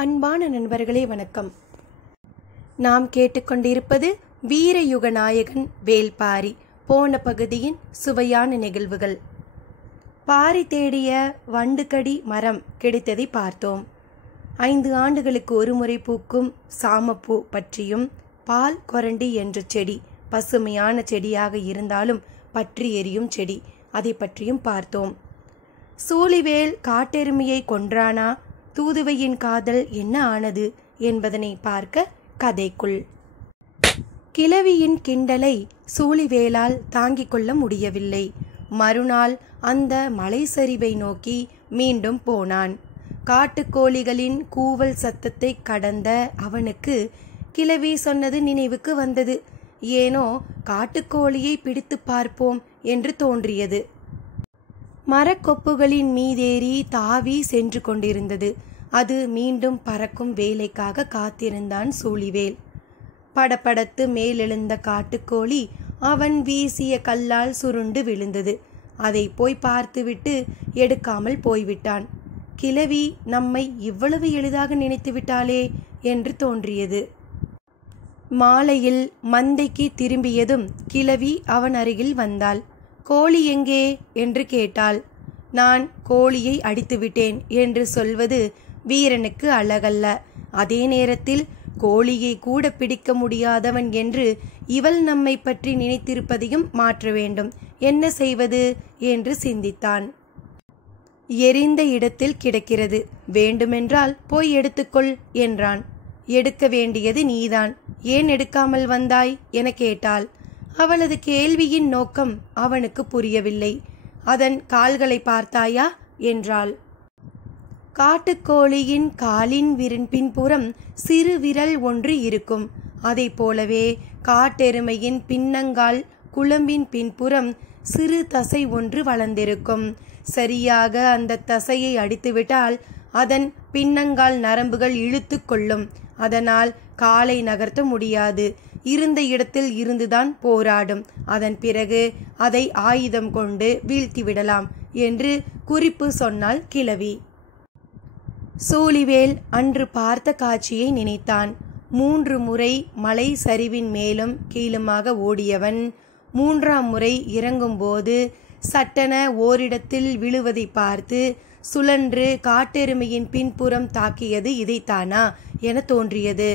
அன்பான நண்பர்களே வணக்கம். நாம் கேட்டுக்கொண்டிருப்பது வீரயுக நாயகன் வேல்பாரி போன பகுதியின் சுவையான நிகழ்வுகள். பாரி தேடிய வண்டுக்கடி மரம் கிடைத்ததை பார்த்தோம். 5 ஆண்டுகளுக்கு ஒரு முறை பூக்கும் சாமப்பூ பற்றியும், பால் கொரண்டி என்ற செடி பசுமையான செடியாக இருந்தாலும் பற்றி எரியும் செடி, அதை பற்றியும் பார்த்தோம். சூழிவேல் காட்டெருமையை கொன்றானா? தூதுவையின் காதல் என்ன ஆனது என்பதனை பார்க்க கதைக்குள். கிழவியின் கிண்டலை சூழிவேலால் தாங்கிக் கொள்ள முடியவில்லை. மறுநாள் அந்த மலை சரிவை நோக்கி மீண்டும் போனான். காட்டுக்கோழிகளின் கூவல் சத்தத்தை கடந்த அவனுக்கு கிழவி சொன்னது நினைவுக்கு வந்தது. ஏனோ காட்டுக்கோழியை பிடித்து பார்ப்போம் என்று தோன்றியது. மரக்கொப்புகளின் மீதேறி தாவி சென்று கொண்டிருந்தது. அது மீண்டும் பறக்கும் வேலைக்காக காத்திருந்தான் சூழிவேல். படபடத்து மேலெழுந்த காட்டுக்கோழி அவன் வீசிய கல்லால் சுருண்டு விழுந்தது. அதை போய் பார்த்துவிட்டு எடுக்காமல் போய்விட்டான். கிழவி நம்மை இவ்வளவு எளிதாக நினைத்து விட்டாளே என்று தோன்றியது. மாலையில் மந்தைக்கு திரும்பியதும் கிழவி அவன் அருகில் வந்தாள். கோழி எங்கே என்று கேட்டாள். நான் கோழியை அடித்துவிட்டேன் என்று சொல்வது வீரனுக்கு அழகல்ல. அதே நேரத்தில் கோழியை கூட பிடிக்க முடியாதவன் என்று இவள் நம்மை பற்றி நினைத்திருப்பதையும் மாற்ற வேண்டும். என்ன செய்வது என்று சிந்தித்தான். எரிந்த இடத்தில் கிடக்கிறது, வேண்டுமென்றால் போய் எடுத்துக்கொள் என்றான். எடுக்க வேண்டியது நீதான், ஏன் எடுக்காமல் வந்தாய் என கேட்டாள். அவளது கேள்வியின் நோக்கம் அவனுக்கு புரியவில்லை. அதன் கால்களை பார்த்தாயா என்றாள். காட்டுக்கோழியின் காலின் பின்புறம் சிறு விரல் ஒன்று இருக்கும். அதை போலவே காட்டெருமையின் பின்னங்கால் குளம்பின் பின்புறம் சிறு தசை ஒன்று வளர்ந்திருக்கும். சரியாக அந்த தசையை அடித்துவிட்டால் அதன் பின்னங்கால் நரம்புகள் இழுத்து கொள்ளும். அதனால் காலை நகர்த்த முடியாது. இருந்த இடத்தில் இருந்துதான் போராடும். அதன் பிறகு அதை ஆயுதம் கொண்டு வீழ்த்திவிடலாம் என்று குறிப்பு சொன்னாள் கிழவி. சூழிவேல் அன்று பார்த்த காட்சியை நினைத்தான். 3 முறை மலை சரிவின் மேலும் கீழுமாக ஓடியவன் 3ஆம் முறை இறங்கும்போது சட்டென ஓரிடத்தில் விழுவதை பார்த்து சுழன்று காட்டெருமையின் பின்புறம் தாக்கியது இதைத்தானா என தோன்றியது.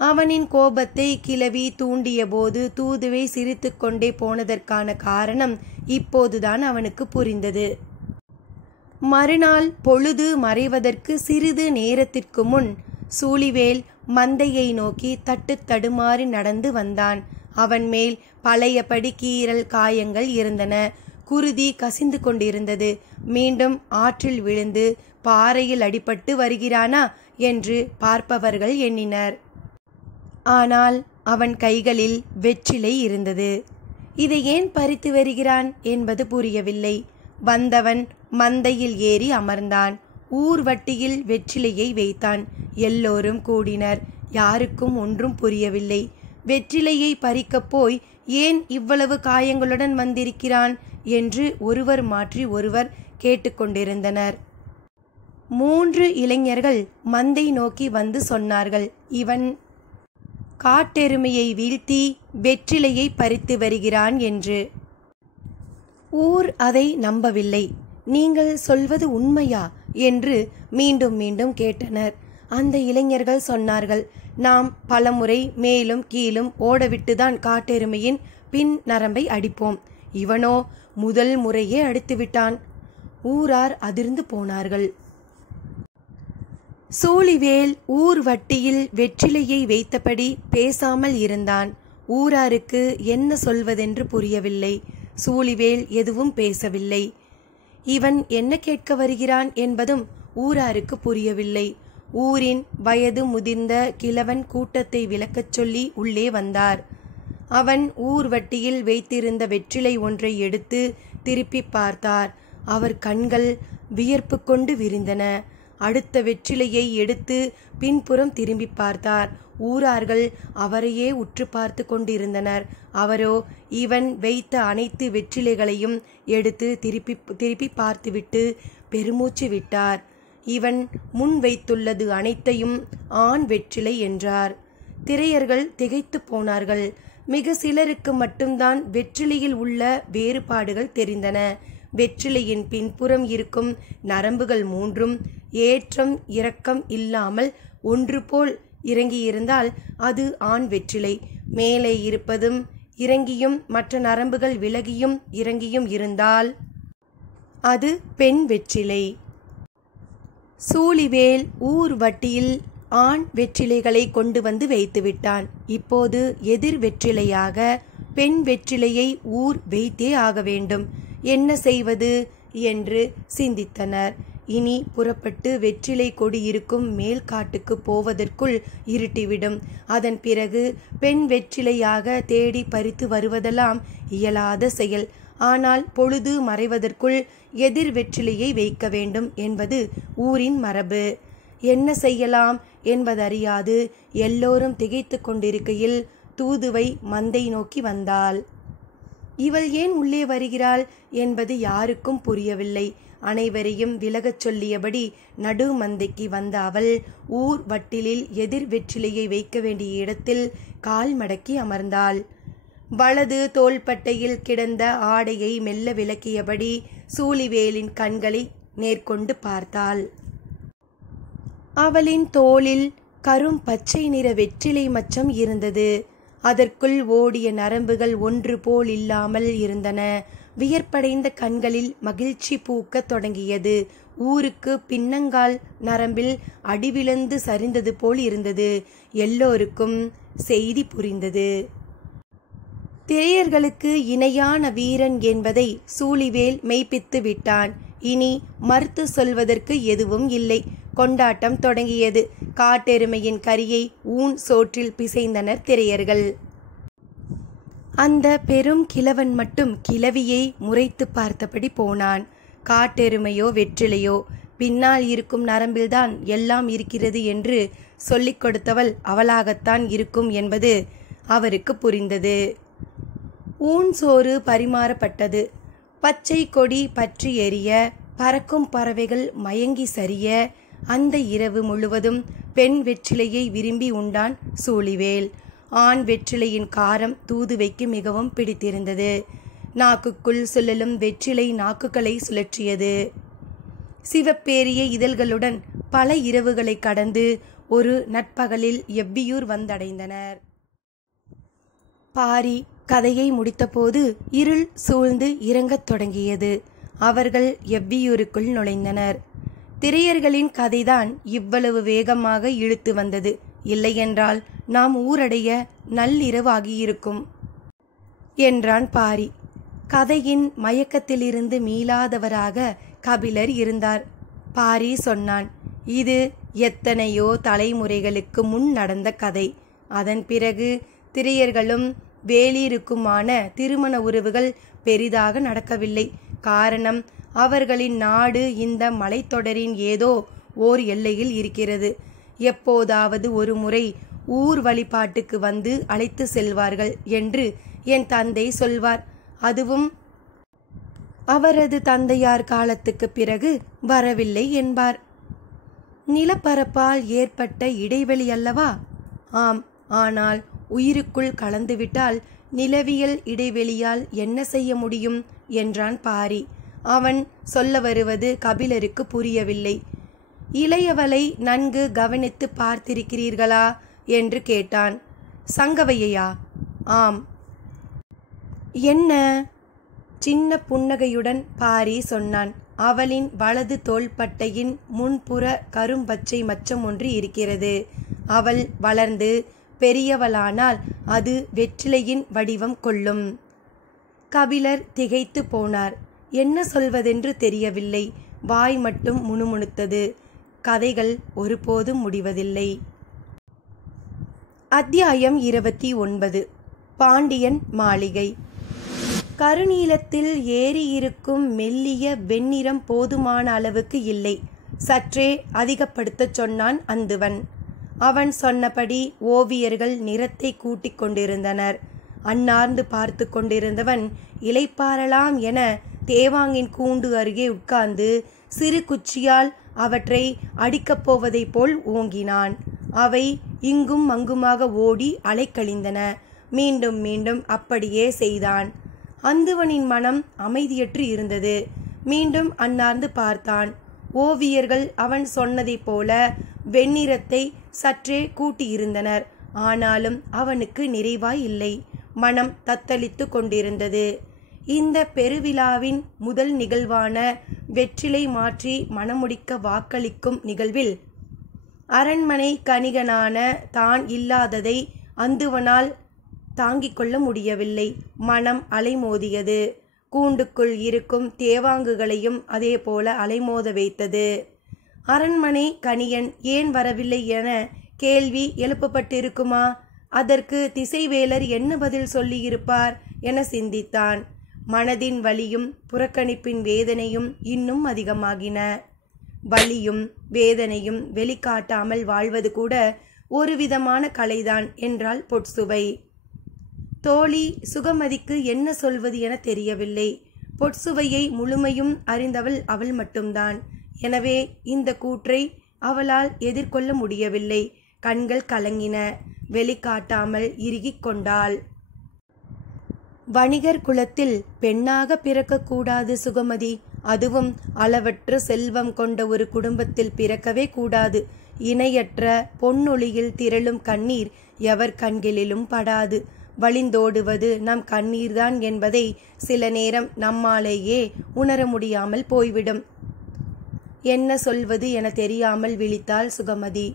அவனின் கோபத்தை கிழவி தூண்டிய போது தூதுவை சிரித்து கொண்டே போனதற்கான காரணம் இப்போதுதான் அவனுக்கு புரிந்தது. மறுநாள் பொழுது மறைவதற்கு சிறிது நேரத்திற்கு முன் சூழிவேல் மந்தையை நோக்கி தட்டு தடுமாறி நடந்து வந்தான். அவன் மேல் பழையபடி கீறல் காயங்கள் இருந்தன. குருதி கசிந்து கொண்டிருந்தது. மீண்டும் ஆற்றில் விழுந்து பாறையில் அடிபட்டு வருகிறானா என்று பார்ப்பவர்கள் எண்ணினர். ஆனால் அவன் கைகளில் வெற்றிலை இருந்தது. இதை ஏன் பறித்து வருகிறான் என்பது புரியவில்லை. வந்தவன் மந்தையில் ஏறி அமர்ந்தான். ஊர்வட்டியில் வெற்றிலையை வைத்தான். எல்லோரும் கூடினர். யாருக்கும் ஒன்றும் புரியவில்லை. வெற்றிலையை பறிக்கப் போய் ஏன் இவ்வளவு காயங்களுடன் வந்திருக்கிறான் என்று ஒருவர் மாற்றி ஒருவர் கேட்டுக்கொண்டிருந்தனர். 3 இளைஞர்கள் மந்தை நோக்கி வந்து சொன்னார்கள், இவன் காட்டெருமையை வீழ்த்தி வெற்றிலையை பறித்து வருகிறான் என்று. ஊர் அதை நம்பவில்லை. நீங்கள் சொல்வது உண்மையா என்று மீண்டும் மீண்டும் கேட்டனர். அந்த இளைஞர்கள் சொன்னார்கள், நாம் பலமுறை மேலும் கீழும் ஓடவிட்டுதான் காட்டெருமையின் பின் நரம்பை அடிப்போம். இவனோ முதல் முறையே அடித்துவிட்டான். ஊரார் அதிர்ந்து போனார்கள். சூழிவேல் ஊர் வட்டியில் வெற்றிலையை வைத்தபடி பேசாமல் இருந்தான். ஊராருக்கு என்ன சொல்வதென்று புரியவில்லை. சூழிவேல் எதுவும் பேசவில்லை. இவன் என்ன கேட்க வருகிறான் என்பதும் ஊராருக்கு புரியவில்லை. ஊரின் வயது முதிர்ந்த கிழவன் கூட்டத்தை விளக்கச் சொல்லி உள்ளே வந்தார். அவன் ஊர் வட்டியில் வைத்திருந்த வெற்றிலை ஒன்றை எடுத்து திருப்பி பார்த்தார். அவர் கண்கள் வியர்ப்பு கொண்டு விரிந்தன. அடுத்த வெற்றிலையை எடுத்து பின்புறம் திரும்பி பார்த்தார். ஊரார்கள் அவரையே உற்று பார்த்து கொண்டிருந்தனர். அவரோ இவன் வைத்த அனைத்து வெற்றிலைகளையும் எடுத்து திருப்பி பார்த்துவிட்டு பெருமூச்சு விட்டார். இவன் முன்வைத்துள்ளது அனைத்தையும் ஆண் வெற்றிலை என்றார். திரையர்கள் திகைத்து போனார்கள். மிக சிலருக்கு மட்டும்தான் வெற்றிலையில் உள்ள வேறுபாடுகள் தெரிந்தன. வெற்றிலையின் பின்புறம் இருக்கும் நரம்புகள் மூன்றும் ஏற்றம் இறக்கம் இல்லாமல் ஒன்று போல் இறங்கியிருந்தால் அது ஆண் வெற்றிலை. மேலே இருப்பதும் இறங்கியும் மற்ற நரம்புகள் விலகியும் இறங்கியும் இருந்தால் அது பெண் வெற்றிலை. சூழிவேல் ஊர் வட்டியில் ஆண் வெற்றிலைகளை கொண்டு வந்து வைத்துவிட்டான். இப்போது எதிர் வெற்றிலையாக பெண் வெற்றிலையை ஊர் வைத்தே ஆக வேண்டும். என்ன செய்வது என்று சிந்தித்தனர். இனி புறப்பட்டு வெற்றிலை கொடி இருக்கும் மேல்காட்டுக்கு போவதற்குள் இருட்டிவிடும். அதன் பிறகு பெண் வெற்றிலையாக தேடி பறித்து வருவதெல்லாம் இயலாத செயல். ஆனால் பொழுது மறைவதற்குள் எதிர் வெற்றிலையை வைக்க வேண்டும் என்பது ஊரின் மரபு. என்ன செய்யலாம் என்பதறியாது எல்லோரும் திகைத்து கொண்டிருக்கையில் தூதுவை மந்தை நோக்கி வந்தாள். இவள் ஏன் உள்ளே வருகிறாள் என்பது யாருக்கும் புரியவில்லை. அனைவரையும் விலகச் சொல்லியபடி நடு மந்தைக்கு வந்த அவள் ஊர் வட்டிலில் எதிர் வெற்றிலையை வைக்க வேண்டிய இடத்தில் கால் மடக்கி அமர்ந்தாள். வலது தோள்பட்டையில் கிடந்த ஆடையை மெல்ல விலக்கியபடி சூழிவேலின் கண்களை நேர்கொண்டு பார்த்தாள். அவளின் தோளில் கரும் பச்சை நிற வெற்றிலை மச்சம் இருந்தது. அதற்குள் ஓடிய நரம்புகள் ஒன்று போல் இல்லாமல் இருந்தன. வியர்ப்படைந்த கண்களில் மகிழ்ச்சி பூக்கத் தொடங்கியது. ஊருக்கு பின்னங்கால் நரம்பில் அடிவிழந்து சரிந்தது போல் இருந்தது. எல்லோருக்கும் செய்தி புரிந்தது. திரையர்களுக்கு இணையான வீரன் என்பதை சூழிவேல் மெய்ப்பித்து விட்டான். இனி மறுத்து சொல்வதற்கு எதுவும் இல்லை. கொண்டாட்டம் தொடங்கியது. காட்டெருமையின் கரியை ஊன் சோற்றில் பிசைந்தனர் திரையர்கள். அந்த பெரும் கிழவன் மட்டும் கிழவியை முறைத்து பார்த்தபடி போனான். காட்டெருமையோ வெற்றிலையோ பின்னால் இருக்கும் நரம்பில்தான் எல்லாம் இருக்கிறது என்று சொல்லிக் கொடுத்தவள் அவளாகத்தான் இருக்கும் என்பது அவருக்கு புரிந்தது. ஊன் சோறு பரிமாறப்பட்டது. பச்சை கொடி பற்றி எரிய, பறக்கும் பறவைகள் மயங்கி சரிய, அந்த இரவு முழுவதும் பெண் வெற்றிலையை விரும்பி உண்டான் சூழிவேல். ஆண் வெற்றிலையின் காரம் தூதுவைக்கு மிகவும் பிடித்திருந்தது. நாக்குக்குள் சுழலும் வெற்றிலை நாக்குகளை சுழற்றியது. சிவப்பேறிய இதழ்களுடன் பல இரவுகளை கடந்து ஒரு நட்பகலில் எவ்வியூர் வந்தடைந்தனர். பாரி கதையை முடித்தபோது இருள் சூழ்ந்து இறங்கத் தொடங்கியது. அவர்கள் எவ்வியூருக்குள் நுழைந்தனர். திரையர்களின் கதைதான் இவ்வளவு வேகமாக இழுத்து வந்தது. இல்லையென்றால் நாம் ஊரடைய நள்ளிரவு ஆகியிருக்கும் என்றான் பாரி. கதையின் மயக்கத்திலிருந்து மீளாதவராக கபிலர் இருந்தார். பாரி சொன்னான், இது எத்தனையோ தலைமுறைகளுக்கு முன் நடந்த கதை. அதன் பிறகு திரையர்களும் வேளிருக்குமான திருமண உறவுகள் பெரிதாக நடக்கவில்லை. காரணம், அவர்களின் நாடு இந்த மலைத்தொடரின் ஏதோ ஓர் எல்லையில் இருக்கிறது. எப்போதாவது ஒரு முறை ஊர் வழிபாட்டுக்கு வந்து அழைத்து செல்வார்கள் என்று என் தந்தை சொல்வார். அதுவும் அவரது தந்தையார் காலத்துக்கு பிறகு வரவில்லை என்பார். நிலப்பரப்பால் ஏற்பட்ட இடைவெளி அல்லவா? ஆம், ஆனால் உயிருக்குள் கலந்துவிட்டால் நிலவியல் இடைவெளியால் என்ன செய்ய முடியும் என்றான் பாரி. அவன் சொல்ல வருவது கபிலருக்கு புரியவில்லை. இளையவளை நன்கு கவனித்து பார்த்திருக்கிறீர்களா என்று கேட்டான். சங்கவையா? ஆம். என்ன? சின்ன புன்னகையுடன் பாரி சொன்னான். அவளின் வலது தோள்பட்டையின் முன்புற கரும்பச்சை மச்சம் ஒன்று இருக்கிறது. அவள் வளர்ந்து பெரியவளானால் அது வெற்றிலையின் வடிவம் கொள்ளும். கபிலர் திகைத்து போனார். என்ன சொல்வதென்று தெரியவில்லை. வாய் மட்டும் முணுமுணுத்தது. கதைகள் ஒருபோதும் முடிவதில்லை. அத்தியாயம் 29. பாண்டியன் மாளிகை. கருநீலத்தில் ஏறியிருக்கும் மெல்லிய வெண்ணிறம் போதுமான அளவுக்கு இல்லை. சற்றே அதிகப்படுத்தச் சொன்னான் அந்துவன். அவன் சொன்னபடி ஓவியர்கள் நிறத்தை கூட்டிக் கொண்டிருந்தனர். அன்னார்ந்து பார்த்து கொண்டிருந்தவன் இளைப்பாறலாம் என தேவாங்கின் கூண்டு அருகே உட்கார்ந்து சிறு குச்சியால் அவற்றை அடிக்கப் போவதைப் போல் ஓங்கினான். அவை இங்கும் அங்குமாக ஓடி அலைக்கழிந்தன. மீண்டும் மீண்டும் அப்படியே செய்தான். அந்துவனின் மனம் அமைதியற்று இருந்தது. மீண்டும் அண்ணார்ந்து பார்த்தான். ஓவியர்கள் அவன் சொன்னதைப் போல வெண்ணிறத்தை சற்றே கூட்டியிருந்தனர். ஆனாலும் அவனுக்கு நிறைவாய் இல்லை. மனம் தத்தளித்து கொண்டிருந்தது. இந்த பெருவிழாவின் முதல் நிகழ்வான வெற்றிலை மாற்றி மணமுடிக்க வாக்களிக்கும் நிகழ்வில் அரண்மனை கணிகனான தான் இல்லாததை அந்துவனால் தாங்கிக் கொள்ள முடியவில்லை. மனம் அலைமோதியது. கூண்டுக்குள் இருக்கும் தேவாங்குகளையும் அதே போல அலைமோத வைத்தது. அரண்மனை கணியன் ஏன் வரவில்லை என கேள்வி எழுப்பப்பட்டிருக்குமா? அதற்கு திசைவேலர் என்ன பதில் சொல்லியிருப்பார் என சிந்தித்தான். மனதின் வலியும் புறக்கணிப்பின் வேதனையும் இன்னும் அதிகமாகின. வலியும் வேதனையும் வெளிக்காட்டாமல் வாழ்வது கூட ஒரு விதமான கலைதான் என்றாள் பொற்சுவை. தோழி சுகமதிக்கு என்ன சொல்வது என தெரியவில்லை. பொற்சுவையை முழுமையும் அறிந்தவள் அவள் மட்டும்தான். எனவே இந்த கூற்றை அவளால் எதிர்கொள்ள முடியவில்லை. கண்கள் கலங்கின. வெளிக்காட்டாமல் இறுகிக் கொண்டாள். வணிகர் குலத்தில் பெண்ணாக பிறக்கக்கூடாது சுகமதி. அதுவும் அளவற்ற செல்வம் கொண்ட ஒரு குடும்பத்தில் பிறக்கவே கூடாது. இணையற்ற பொன்னொழியில் திரளும் கண்ணீர் எவர் கண்களிலும் படாது. வழிந்தோடுவது நம் கண்ணீர்தான் என்பதை சில நேரம் நம்மாலேயே உணர முடியாமல் போய்விடும். என்ன சொல்வது என தெரியாமல் விழித்தாள் சுகமதி.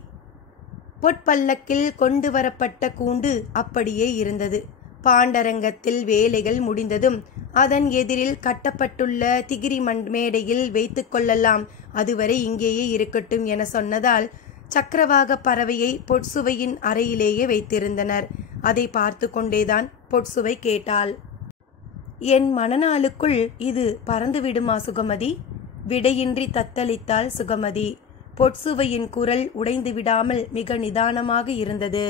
பொற்பல்லக்கில் கொண்டு வரப்பட்ட கூண்டு அப்படியே இருந்தது. பாண்டரங்கத்தில் வேலைகள் முடிந்ததும் அதன் எதிரில் கட்டப்பட்டுள்ள திகிரி மேடையில் வைத்து கொள்ளலாம். அதுவரை இங்கேயே இருக்கட்டும் என சொன்னதால் சக்கரவாக பறவையை பொற்சுவையின் அறையிலேயே வைத்திருந்தனர். அதை பார்த்து கொண்டேதான் பொற்சுவை கேட்டாள். என் மனநாளுக்குள் இது பறந்துவிடுமா சுகமதி? விடையின்றி தத்தளித்தாள் சுகமதி. பொற்சுவையின் குரல் உடைந்து விடாமல் மிக நிதானமாக இருந்தது.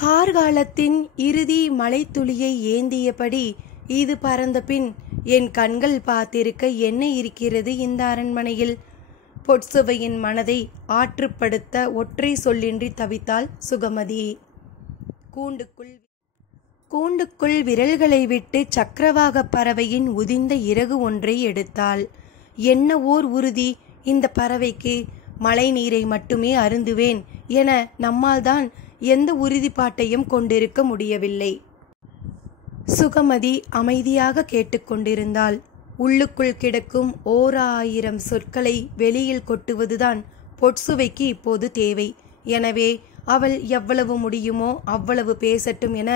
கார்காலத்தின் இறுதி மழைத்துளியை ஏந்தியபடி இது பறந்த பின் என் கண்கள் பார்த்திருக்க என்ன இருக்கிறது இந்த அரண்மனையில்? பொற்சுவையின் மனதை ஆற்றுப்படுத்த ஒற்றை சொல்லின்றி தவித்தாள் சுகமதி. கூண்டுக்குள் விரல்களை விட்டு சக்கரவாக பறவையின் உதிர்ந்த இறகு ஒன்றை எடுத்தாள். என்ன ஓர் உறுதி இந்த பறவைக்கு! மழை நீரை மட்டுமே அருந்துவேன் என நம்மால்தான் எந்த உறுதிப்பாட்டையும் கொண்டிருக்க முடியவில்லை. சுகமதி அமைதியாக கேட்டுக்கொண்டிருந்தாள். உள்ளுக்குள் கிடக்கும் 1000 சொற்களை வெளியில் கொட்டுவதுதான் பொற்சுவைக்கு இப்போது தேவை. எனவே அவள் எவ்வளவு முடியுமோ அவ்வளவு பேசட்டும் என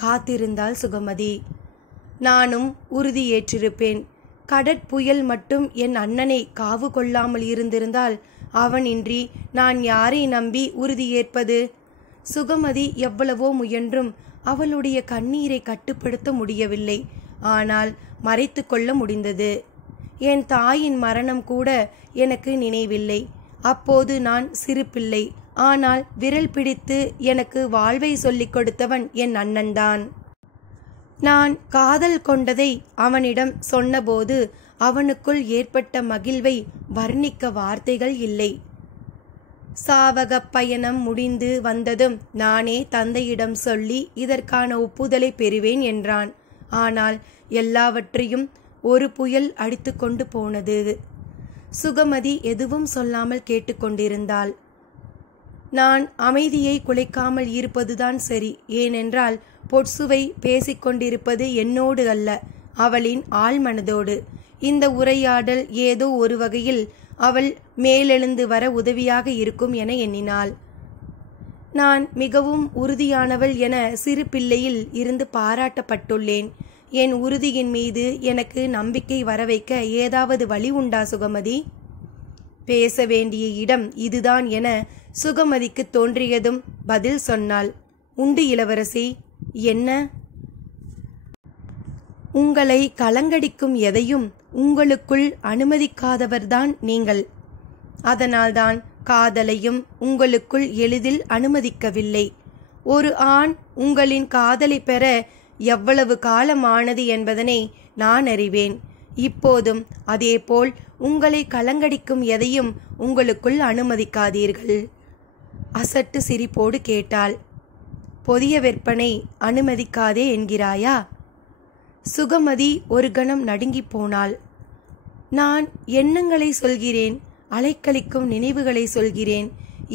காத்திருந்தாள் சுகமதி. நானும் உறுதியேற்றிருப்பேன். கடற்புயல் மட்டும் என் அண்ணனை காவு கொள்ளாமல் இருந்திருந்தால் அவனின்றி நான் யாரை நம்பி உறுதியேற்பது? சுகமதி எவ்வளவோ முயன்றும் அவளுடைய கண்ணீரை கட்டுப்படுத்த முடியவில்லை. ஆனால் மறைத்து கொள்ள முடிந்தது. என் தாயின் மரணம் கூட எனக்கு நினைவில்லை. அப்போது நான் சிறு பிள்ளை. ஆனால் விரல் பிடித்து எனக்கு வாழ்வை சொல்லிக் கொடுத்தவன் என் அண்ணன்தான். நான் காதல் கொண்டதை அவனிடம் சொன்னபோது அவனுக்குள் ஏற்பட்ட மகிழ்வை வர்ணிக்க வார்த்தைகள் இல்லை. சாவக பயணம் முடிந்து வந்ததும் நானே தந்தையிடம் சொல்லி இதற்கான ஒப்புதலை பெறுவேன் என்றான். ஆனால் எல்லாவற்றையும் ஒரு புயல் அடித்து கொண்டு போனது. சுகமதி எதுவும் சொல்லாமல் கேட்டுக்கொண்டிருந்தாள். நான் அமைதியை குலைக்காமல் இருப்பதுதான் சரி. ஏனென்றால் பொற்சுவை பேசிக்கொண்டிருப்பது என்னோடு அல்ல, அவளின் ஆழ்மனதோடு. இந்த உரையாடல் ஏதோ ஒரு வகையில் அவள் மேலெழுந்து வர உதவியாக இருக்கும் என எண்ணினாள். நான் மிகவும் உறுதியானவள் என சிறு பிள்ளையில் இருந்து பாராட்டப்பட்டுள்ளேன். என் உறுதியின் மீது எனக்கு நம்பிக்கை வர வைக்க ஏதாவது வழி உண்டா சுகமதி? பேச வேண்டிய இடம் இதுதான் என சுகமதிக்கு தோன்றியதும் பதில் சொன்னாள். உண்டு இளவரசி. என்ன? உங்களை கலங்கடிக்கும் எதையும் உங்களுக்குள் அனுமதிக்காதவர்தான் நீங்கள். அதனால்தான் காதலையும் உங்களுக்குள் எளிதில் அனுமதிக்கவில்லை. ஒரு ஆண் உங்களின் காதலை பெற எவ்வளவு காலமானது என்பதனை நான் அறிவேன். இப்போதும் அதேபோல் உங்களை கலங்கடிக்கும் எதையும் உங்களுக்குள் அனுமதிக்காதீர்கள். அசட்டு சிரிப்போடு கேட்டாள். புதிய விற்பனை அனுமதிக்காதே என்கிறாயா? சுகமதி ஒரு கணம் நடுங்கி போனாள். நான் எண்ணங்களை சொல்கிறேன், அலைக்கழிக்கும் நினைவுகளை சொல்கிறேன்.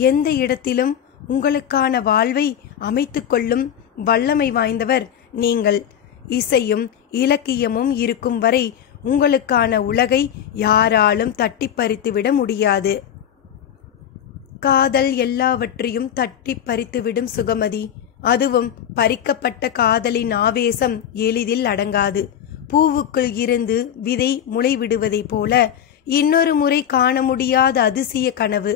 எந்த இடத்திலும் உங்களுக்கான வாழ்வை அமைத்து கொள்ளும் வல்லமை வாய்ந்தவர் நீங்கள். இசையும் இலக்கியமும் இருக்கும் வரை உங்களுக்கான உலகை யாராலும் தட்டி பறித்துவிட முடியாது. காதல் எல்லாவற்றையும் தட்டி பறித்துவிடும் சுகமதி. அதுவும் பறிக்கப்பட்ட காதலின் ஆவேசம் எளிதில் அடங்காது. பூவுக்குள் இருந்து விதை முளைவிடுவதைப் போல இன்னொரு முறை காண முடியாத அதிசய கனவு.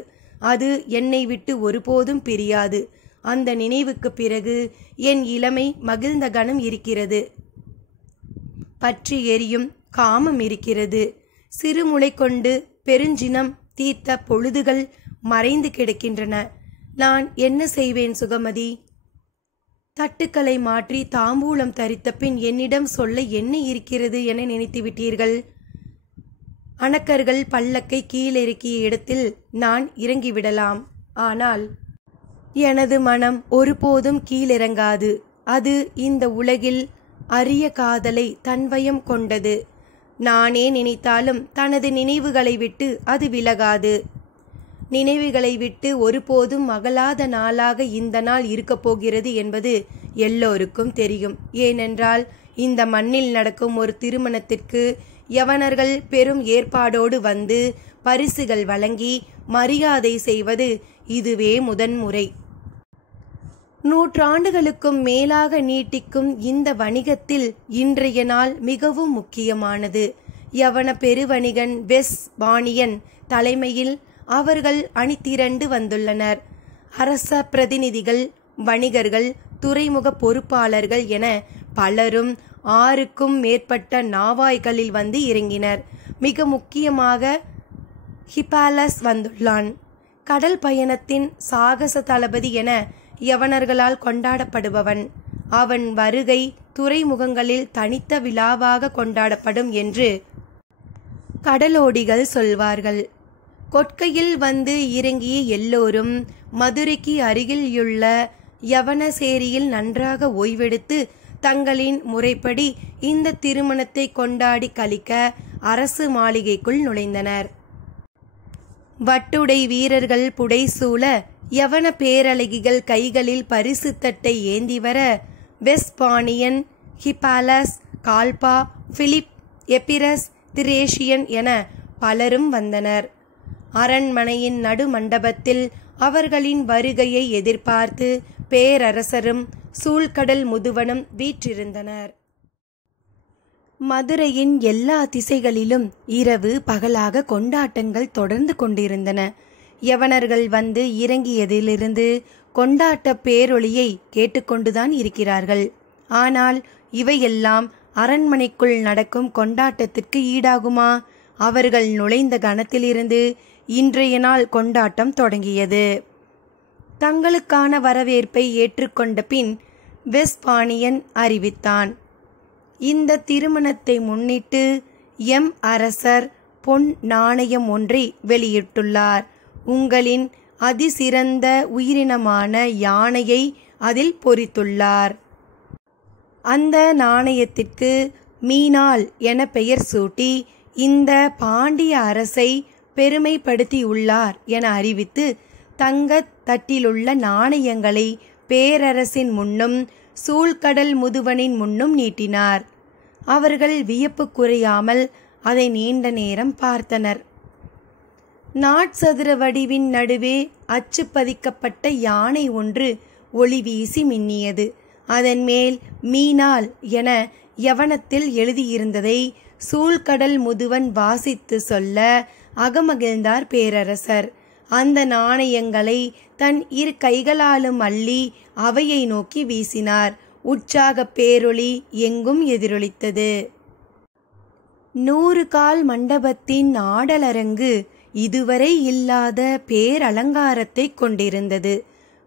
அது என்னை விட்டு ஒருபோதும் பிரியாது. அந்த நினைவுக்கு பிறகு என் இளமை மகிழ்ந்த கணம் இருக்கிறது. பற்றி எரியும் காமம் இருக்கிறது. சிறுமுளை கொண்டு பெருஞ்சினம் தீர்த்த பொழுதுகள் மறைந்து கிடக்கின்றன. நான் என்ன செய்வேன் சுகமதி? தட்டுக்களை மாற்றி தாம்பூலம் தரித்த பின் என்னிடம் சொல்ல என்ன இருக்கிறது என நினைத்து விட்டீர்கள்? அணக்கர்கள் பல்லக்கை கீழிறக்கிய இடத்தில் நான் இறங்கிவிடலாம். ஆனால் எனது மனம் ஒருபோதும் கீழிறங்காது. அது இந்த உலகில் அரிய காதலை தன்வயம் கொண்டது. நானே நினைத்தாலும் தனது நினைவுகளை விட்டு அது விலகாது. நினைவுகளை விட்டு ஒருபோதும் அகலாத நாளாக இந்த நாள் இருக்கப் போகிறது என்பது எல்லோருக்கும் தெரியும். ஏனென்றால் இந்த மண்ணில் நடக்கும் ஒரு திருமணத்திற்கு யவனர்கள் பெரும் ஏற்பாடோடு வந்து பரிசுகள் வழங்கி மரியாதை செய்வது இதுவே முதன்முறை. நூற்றாண்டுகளுக்கும் மேலாக நீட்டிக்கும் இந்த வணிகத்தில் இன்றைய நாள் மிகவும் முக்கியமானது. யவன பெருவணிகன் வெஸ் பாணியன் தலைமையில் அவர்கள் அணிதிரண்டு வந்துள்ளனர். அரச பிரதிநிதிகள், வணிகர்கள், துறைமுக பொறுப்பாளர்கள் என பலரும் 6க்கும் மேற்பட்ட நாவாய்களில் வந்து இறங்கினர். மிக முக்கியமாக ஹிபாலஸ் வந்துள்ளான். கடல் பயணத்தின் சாகச தளபதி என யவனர்களால் கொண்டாடப்படுபவன். அவன் வருகை துறைமுகங்களில் தனித்த விழாவாக கொண்டாடப்படும் என்று கடலோடிகள் சொல்வார்கள். கொட்கையில் வந்து இறங்கிய எல்லோரும் மதுரைக்கு அருகிலுள்ள யவனசேரியில் நன்றாக ஓய்வெடுத்து தங்களின் முறைப்படி இந்த திருமணத்தை கொண்டாடி கழிக்க அரசு மாளிகைக்குள் நுழைந்தனர். வட்டுடை வீரர்கள் புடைசூழ யவன பேரழகிகள் கைகளில் பரிசு தட்டை ஏந்தி வர வெஸ்பானியன், ஹிபாலஸ், கால்பா, பிலிப், எபிரஸ், திரேஷியன் என பலரும் வந்தனர். அரண்மனையின் நடு மண்டபத்தில் அவர்களின் வருகையை எதிர்பார்த்து பேரரசரும் சூழ்கடல் முதுவனும் வீற்றிருந்தனர். மதுரையின் எல்லா திசைகளிலும் இரவு பகலாக கொண்டாட்டங்கள் தொடர்ந்து கொண்டிருந்தன. யவனர்கள் வந்து இறங்கியதிலிருந்து கொண்டாட்ட பேரொளியை கேட்டுக்கொண்டுதான் இருக்கிறார்கள். ஆனால் இவையெல்லாம் அரண்மனைக்குள் நடக்கும் கொண்டாட்டத்திற்கு ஈடாகுமா? அவர்கள் நுழைந்த கணத்திலிருந்து இன்றைய நாள் கொண்டாட்டம் தொடங்கியது. தங்களுக்கான வரவேற்பை ஏற்றுக்கொண்ட பின் வெஸ்பானியன் அறிவித்தான். இந்த திருமணத்தை முன்னிட்டு எம் அரசர் பொன் நாணயம் ஒன்றை வெளியிட்டுள்ளார். உங்களின் அதிசிறந்த உயிரினமான யானையை அதில் பொறித்துள்ளார். அந்த நாணயத்திற்கு மீனாள் என பெயர் சூட்டி இந்த பாண்டிய அரசை பெருமைப்படுத்தியுள்ளார் என அறிவித்து தங்கத் தட்டிலுள்ள நாணயங்களை பேரரசின் முன்னும் சூழ்கடல் முதுவனின் முன்னும் நீட்டினார். அவர்கள் வியப்பு குறையாமல் அதை நீண்ட நேரம் பார்த்தனர். நாட்சதுர வடிவின் நடுவே அச்சு பதிக்கப்பட்ட யானை ஒன்று ஒளி வீசி மின்னியது. அதன் மேல் மீனாள் என யவனத்தில் எழுதியிருந்ததை சூழ்கடல் முதுவன் வாசித்து சொல்ல அகமகிழ்ந்தார் பேரரசர். அந்த நாணயங்களை தன் இரு கைகளாலும் அள்ளி அவையை நோக்கி வீசினார். உற்சாக பேரொளி எங்கும் எதிரொலித்தது. 100 கால் மண்டபத்தின் ஆடலரங்கு இதுவரை இல்லாத பேரலங்காரத்தை கொண்டிருந்தது.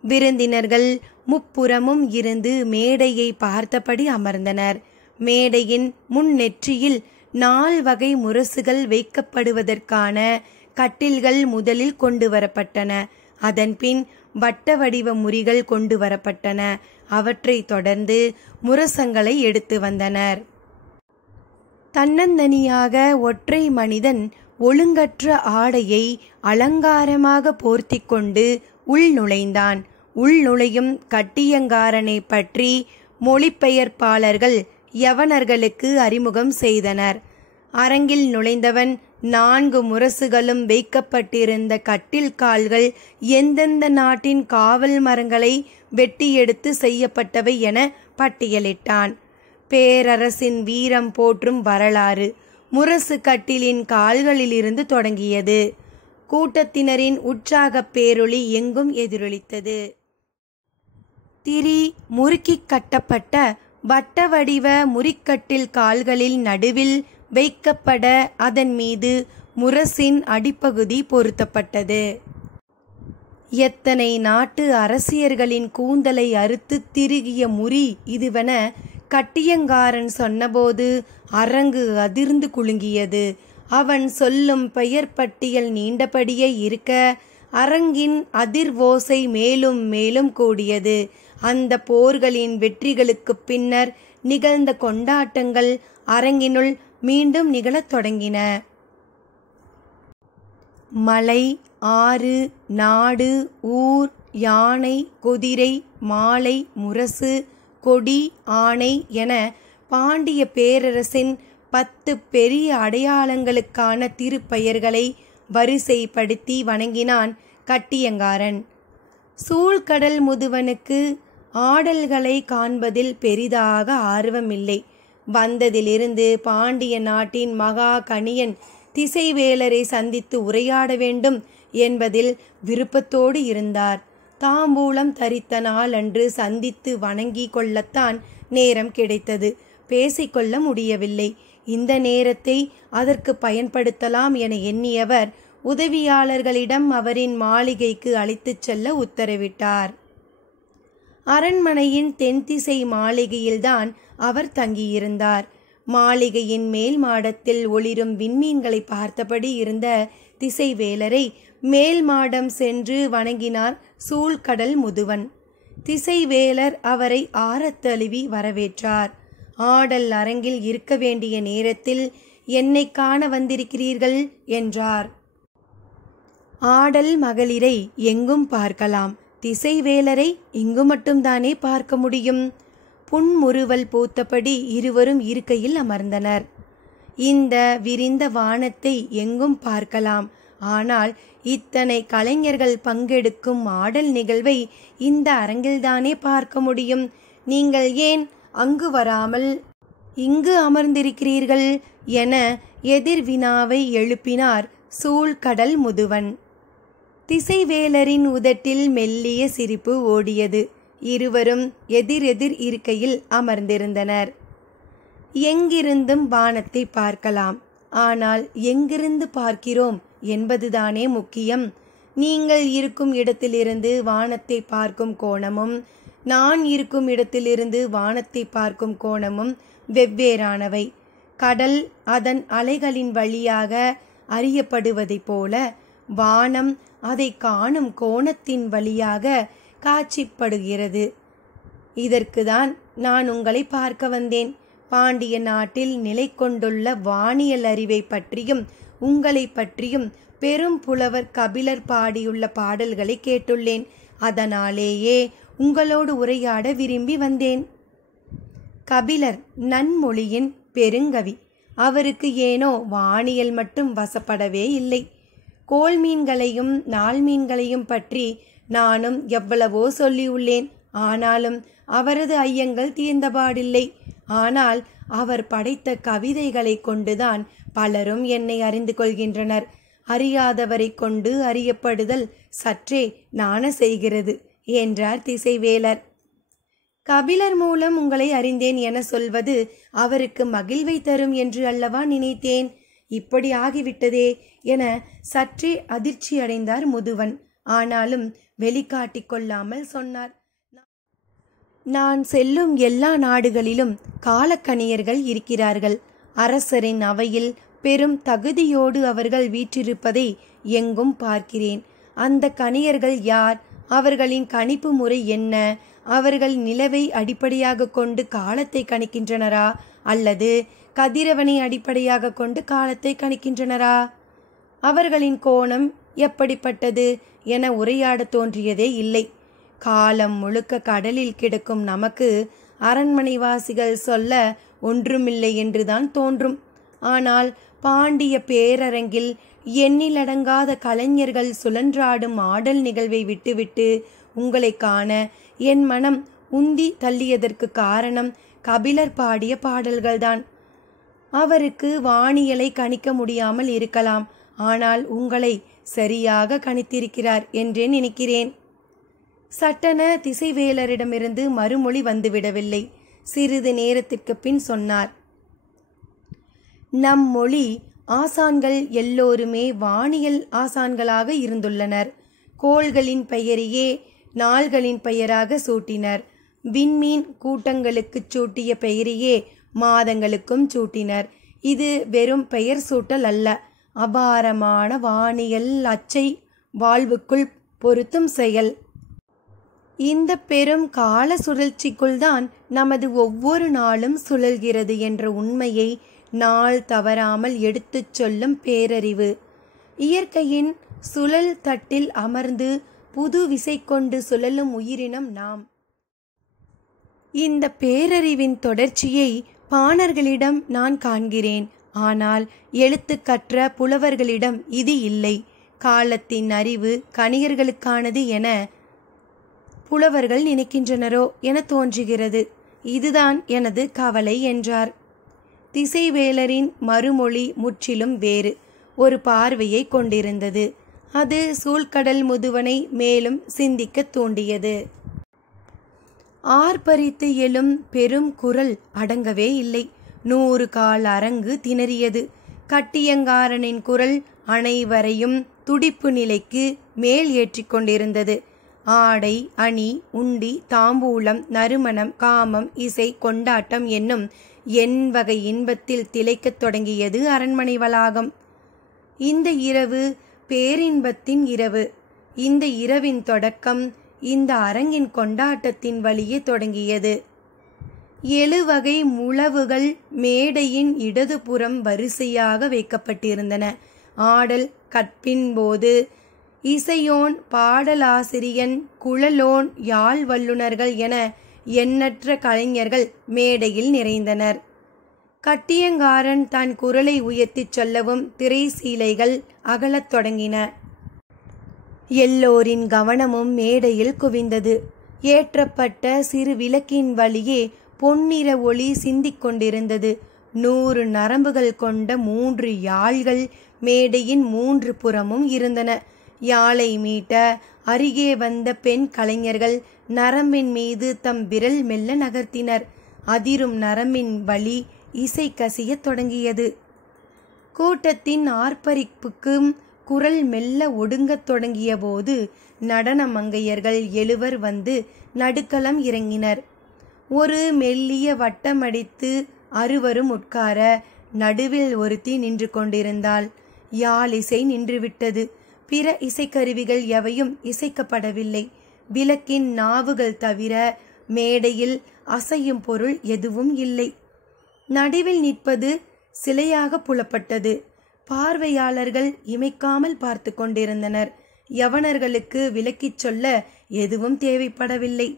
விருந்தினர்கள் முப்புறமும் இருந்து மேடையை பார்த்தபடி அமர்ந்தனர். மேடையின் முன்னெற்றியில் 4 வகை முரசுகள் வைக்கப்படுவதற்கான கட்டில்கள் முதலில் கொண்டு வரப்பட்டன. அதன்பின் வட்ட வடிவ முறிகள் கொண்டு வரப்பட்டன. அவற்றை தொடர்ந்து முரசங்களை எடுத்து வந்தனர். தன்னந்தனியாக ஒற்றை மனிதன் ஒழுங்கற்ற ஆடையை அலங்காரமாக போர்த்தி கொண்டு உள் நுழைந்தான். உள் நுழையும் கட்டியங்காரனை பற்றி மொழிபெயர்ப்பாளர்கள் யவனர்களுக்கு அறிமுகம் செய்தனர். அரங்கில் நுழைந்தவன் 4 முரசுகளும் வைக்கப்பட்டிருந்த கட்டில் கால்கள் எந்தெந்த நாட்டின் காவல் மரங்களை வெட்டி எடுத்து செய்யப்பட்டவை என பட்டியலிட்டான். பேரரசின் வீரம் போற்றும் வரலாறு முரசு கட்டிலின் கால்களிலிருந்து தொடங்கியது. கூட்டத்தினரின் உற்சாகப் பேரொளி எங்கும் எதிரொலித்தது. திரி முறுக்கிக் கட்டப்பட்ட வட்ட வடிவ முறிக்கட்டில் கால்களில் நடுவில் வைக்கப்பட அதன் மீது முரசின் அடிப்பகுதி பொருத்தப்பட்டது. எத்தனை நாட்டு அரசியர்களின் கூந்தலை அறுத்து திருகிய முறி இதுவென கட்டியங்காரன் சொன்னபோது அரங்கு அதிர்ந்து குலுங்கியது. அவன் சொல்லும் பெயர் பட்டியல் நீண்டபடியே இருக்க அரங்கின் அதிர்வோசை மேலும் மேலும் கூடியது. அந்த போர்களின் வெற்றிகளுக்குப் பின்னர் நிகழ்ந்த கொண்டாட்டங்கள் அரங்கினுள் மீண்டும் நிகழத் தொடங்கின. மலை, ஆறு, நாடு, ஊர், யானை, குதிரை, மாலை, முரசு, கொடி, ஆணை என பாண்டிய பேரரசின் 10 பெரிய அடையாளங்களுக்கான திருப்பெயர்களை வரிசைப்படுத்தி வணங்கினான் கட்டியங்காரன். சூழ்கடல் முதுவனுக்கு ஆடல்களை காண்பதில் பெரிதாக ஆர்வமில்லை. வந்ததிலிருந்து பாண்டிய நாட்டின் மகா கணியன் திசைவேலரை சந்தித்து உரையாட வேண்டும் என்பதில் விருப்பத்தோடு இருந்தார். தாம்பூலம் தரித்த நாள் அன்று சந்தித்து வணங்கி கொள்ளத்தான் நேரம் கிடைத்தது. பேசிக்கொள்ள முடியவில்லை. இந்த நேரத்தை அதற்கு பயன்படுத்தலாம் என எண்ணியவர் உதவியாளர்களிடம் அவரின் மாளிகைக்கு அழைத்துச் செல்ல உத்தரவிட்டார். அரண்மனையின் தென்திசை மாளிகையில்தான் அவர் தங்கியிருந்தார். மாளிகையின் மேல் மாடத்தில் ஒளிரும் விண்மீன்களை பார்த்தபடி இருந்த திசைவேலரை மேல் மாடம் சென்று வணங்கினார் சூழ்கடல் முதுவன். திசைவேலர் அவரை ஆரத் தழுவி வரவேற்றார். ஆடல் அரங்கில் இருக்க வேண்டிய நேரத்தில் என்னை காண வந்திருக்கிறீர்கள் என்றார். ஆடல் மகளிரை எங்கும் பார்க்கலாம், திசைவேலரை இங்கு மட்டும்தானே பார்க்க முடியும். புன்முறுவல் பூத்தபடி இருவரும் இருக்கையில் அமர்ந்தனர். இந்த விரிந்த வானத்தை எங்கும் பார்க்கலாம், ஆனால் இத்தனை கலைஞர்கள் பங்கெடுக்கும் ஆடல் நிகழ்வை இந்த அரங்கில்தானே பார்க்க முடியும். நீங்கள் ஏன் அங்கு வராமல் இங்கு அமர்ந்திருக்கிறீர்கள் என எதிர் வினாவை எழுப்பினார் சூழ்கடல் முதுவன். திசைவேலரின் உதட்டில் மெல்லிய சிரிப்பு ஓடியது. இருவரும் எதிரெதிர் இருக்கையில் அமர்ந்திருந்தனர். எங்கிருந்தும் வானத்தை பார்க்கலாம், ஆனால் எங்கிருந்து பார்க்கிறோம் என்பதுதானே முக்கியம். நீங்கள் இருக்கும் இடத்திலிருந்து வானத்தை பார்க்கும் கோணமும் நான் இருக்கும் இடத்திலிருந்து வானத்தை பார்க்கும் கோணமும் வெவ்வேறானவை. கடல் அதன் அலைகளின் வழியாக அறியப்படுவதைப் போல வானம் அதை காணும் கோணத்தின் வழியாக காட்சிப்படுகிறது. இதற்குதான் நான் உங்களை பார்க்க வந்தேன். பாண்டிய நாட்டில் நிலை கொண்டுள்ள வானியல் அறிவை பற்றியும் உங்களை பற்றியும் பெரும் புலவர் கபிலர் பாடியுள்ள பாடல்களை கேட்டுள்ளேன். அதனாலேயே உங்களோடு உரையாட விரும்பி வந்தேன். கபிலர் நன்மொழியின் பெருங்கவி. அவருக்கு ஏனோ வானியல் மட்டும் வசப்படவே இல்லை. கோள் மீன்களையும் நாள் மீன்களையும் பற்றி நானும் எவ்வளவோ சொல்லியுள்ளேன். ஆனாலும் அவரது ஐயங்கள் தீர்ந்தபாடில்லை. ஆனால் அவர் படைத்த கவிதைகளை கொண்டுதான் பலரும் என்னை அறிந்து கொள்கின்றனர். அறியாதவரை கொண்டு அறியப்படுதல் சற்றே நாண செய்கிறது என்றார் திசைவேலர். கபிலர் மூலம் உங்களை அறிந்தேன் என சொல்வது அவருக்கு மகிழ்வை தரும் என்று அல்லவா நினைத்தேன். இப்படி ஆகிவிட்டதே என சற்றே அதிர்ச்சி அடைந்தார் முதுவன். ஆனாலும் வெளிக்காட்டிக் கொள்ளாமல் சொன்னார். நான் செல்லும் எல்லா நாடுகளிலும் காலக்கணியர்கள் இருக்கிறார்கள். அரசரின் அவையில் பெரும் தகுதியோடு அவர்கள் வீற்றிருப்பதை எங்கும் பார்க்கிறேன். அந்த கணியர்கள் யார்? அவர்களின் கணிப்பு முறை என்ன? அவர்கள் நிலவை அடிப்படையாக கொண்டு காலத்தை கணிக்கின்றனரா, அல்லது கதிரவனை அடிப்படையாக கொண்டு காலத்தை கணிக்கின்றனரா? அவர்களின் கோணம் எப்படிப்பட்டது என உரையாட தோன்றியதே இல்லை. காலம் முழுக்க கடலில் கிடக்கும் நமக்கு அரண்மனைவாசிகள் சொல்ல ஒன்றுமில்லை என்றுதான் தோன்றும். ஆனால் பாண்டிய பேரரங்கில் எண்ணிலடங்காத கலைஞர்கள் சுழன்றாடும் ஆடல் நிகழ்வை விட்டுவிட்டு உங்களை காண என் மனம் உந்தி தள்ளியதற்கு காரணம் கபிலர் பாடிய பாடல்கள்தான். அவருக்கு வானியலை கணிக்க முடியாமல் இருக்கலாம், ஆனால் உங்களை சரியாக கணித்திருக்கிறார் என்றே நினைக்கிறேன். சட்டென திசைவேலரிடமிருந்து மறுமொழி வந்துவிடவில்லை. சிறிது நேரத்திற்கு பின் சொன்னார். நம் மொழி ஆசான்கள் எல்லோருமே வானியல் ஆசான்களாக இருந்துள்ளனர். கோள்களின் பெயரையே நாள்களின் பெயராக சூட்டினர். விண்மீன் கூட்டங்களுக்கு சூட்டிய பெயரையே மாதங்களுக்கும் சூட்டினர். இது வெறும் பெயர் சூட்டல் அல்ல, அபாரமான வானியல் அச்சை வாழ்வுக்குள் பொருத்தும் செயல். இந்த பெரும் கால சுழற்சிக்குள் தான் நமது ஒவ்வொரு நாளும் சுழல்கிறது என்ற உண்மையை நாள் தவறாமல் எடுத்துச் சொல்லும் பேரறிவு. இயற்கையின் சுழல் தட்டில் அமர்ந்து புது விசை கொண்டு சுழலும் உயிரினம் நாம். இந்த பேரறிவின் தொடர்ச்சியை பாணர்களிடம் நான் காண்கிறேன். ஆனால் எழுத்து கற்ற புலவர்களிடம் இது இல்லை. காலத்தின் அறிவு கணியர்களுக்கானது என புலவர்கள் நினைக்கின்றனரோ என தோன்றுகிறது. இதுதான் எனது கவலை என்றார். திசைவேலரின் மறுமொழி முற்றிலும் வேறு ஒரு பார்வையை கொண்டிருந்தது. அது சூழ்கடல் முதுவனை மேலும் சிந்திக்க தூண்டியது. ஆர்ப்பரித்து எழும் பெரும் குரல் அடங்கவே இல்லை. 100 கால் அரங்கு திணறியது. கட்டியங்காரனின் குரல் அனைவரையும் துடிப்பு நிலைக்கு மேல் ஏற்றிக் கொண்டிருந்தது. ஆடை, அணி, உண்டி, தாம்பூலம், நறுமணம், காமம், இசை, கொண்டாட்டம் என்னும் வகை இன்பத்தில் திளைக்கத் தொடங்கியது அரண்மனை வளாகம். இந்த இரவு பேரின்பத்தின் இரவு. இந்த இரவின் தொடக்கம் இந்த அரங்கின் கொண்டாட்டத்தின் வழியே தொடங்கியது. 7 வகை முழவுகள் மேடையின் இடதுபுறம் வரிசையாக வைக்கப்பட்டிருந்தன. ஆடல் கற்பின் போது இசையோன், பாடலாசிரியன், குழலோன், யாழ் வல்லுநர்கள் என எண்ணற்ற கலைஞர்கள் மேடையில் நிறைந்தனர். கட்டியங்காரன் தன் குரலை உயர்த்திச் சொல்லவும் திரை சீலைகள் அகலத் தொடங்கின. எல்லோரின் கவனமும் மேடையில் குவிந்தது. ஏற்றப்பட்ட சிறு விளக்கின் வழியே பொன்னிற ஒளி சிந்திக் கொண்டிருந்தது. 100 நரம்புகள் கொண்ட 3 யாழ்கள் மேடையின் 3 புறமும் இருந்தன. யாழை மீட்ட அருகே வந்த பெண் கலைஞர்கள் நரம்பின் மீது தம் விரல் மெல்ல நகர்த்தினர். அதிரும் நரம்பின் வழி இசை கசியத் தொடங்கியது. கூட்டத்தின் ஆர்ப்பரிப்புக்கும் குரல் மெல்ல ஒடுங்கத் தொடங்கிய போது நடன மங்கையர்கள் 7 வந்து நடுக்களம் இறங்கினர். ஒரு மெல்லிய வட்டமடித்து 6 உட்கார நடுவில் ஒருத்தி நின்று கொண்டிருந்தாள். யாழ் இசை நின்றுவிட்டது. பிற இசைக்கருவிகள் எவையும் இசைக்கப்படவில்லை. விளக்கின் நாவுகள் தவிர மேடையில் அசையும் பொருள் எதுவும் இல்லை. நடுவில் நிற்பது சிலையாக புலப்பட்டது. பார்வையாளர்கள் இமைக்காமல் பார்த்து கொண்டிருந்தனர். யவனர்களுக்கு விளக்கிச் சொல்ல எதுவும் தேவைப்படவில்லை.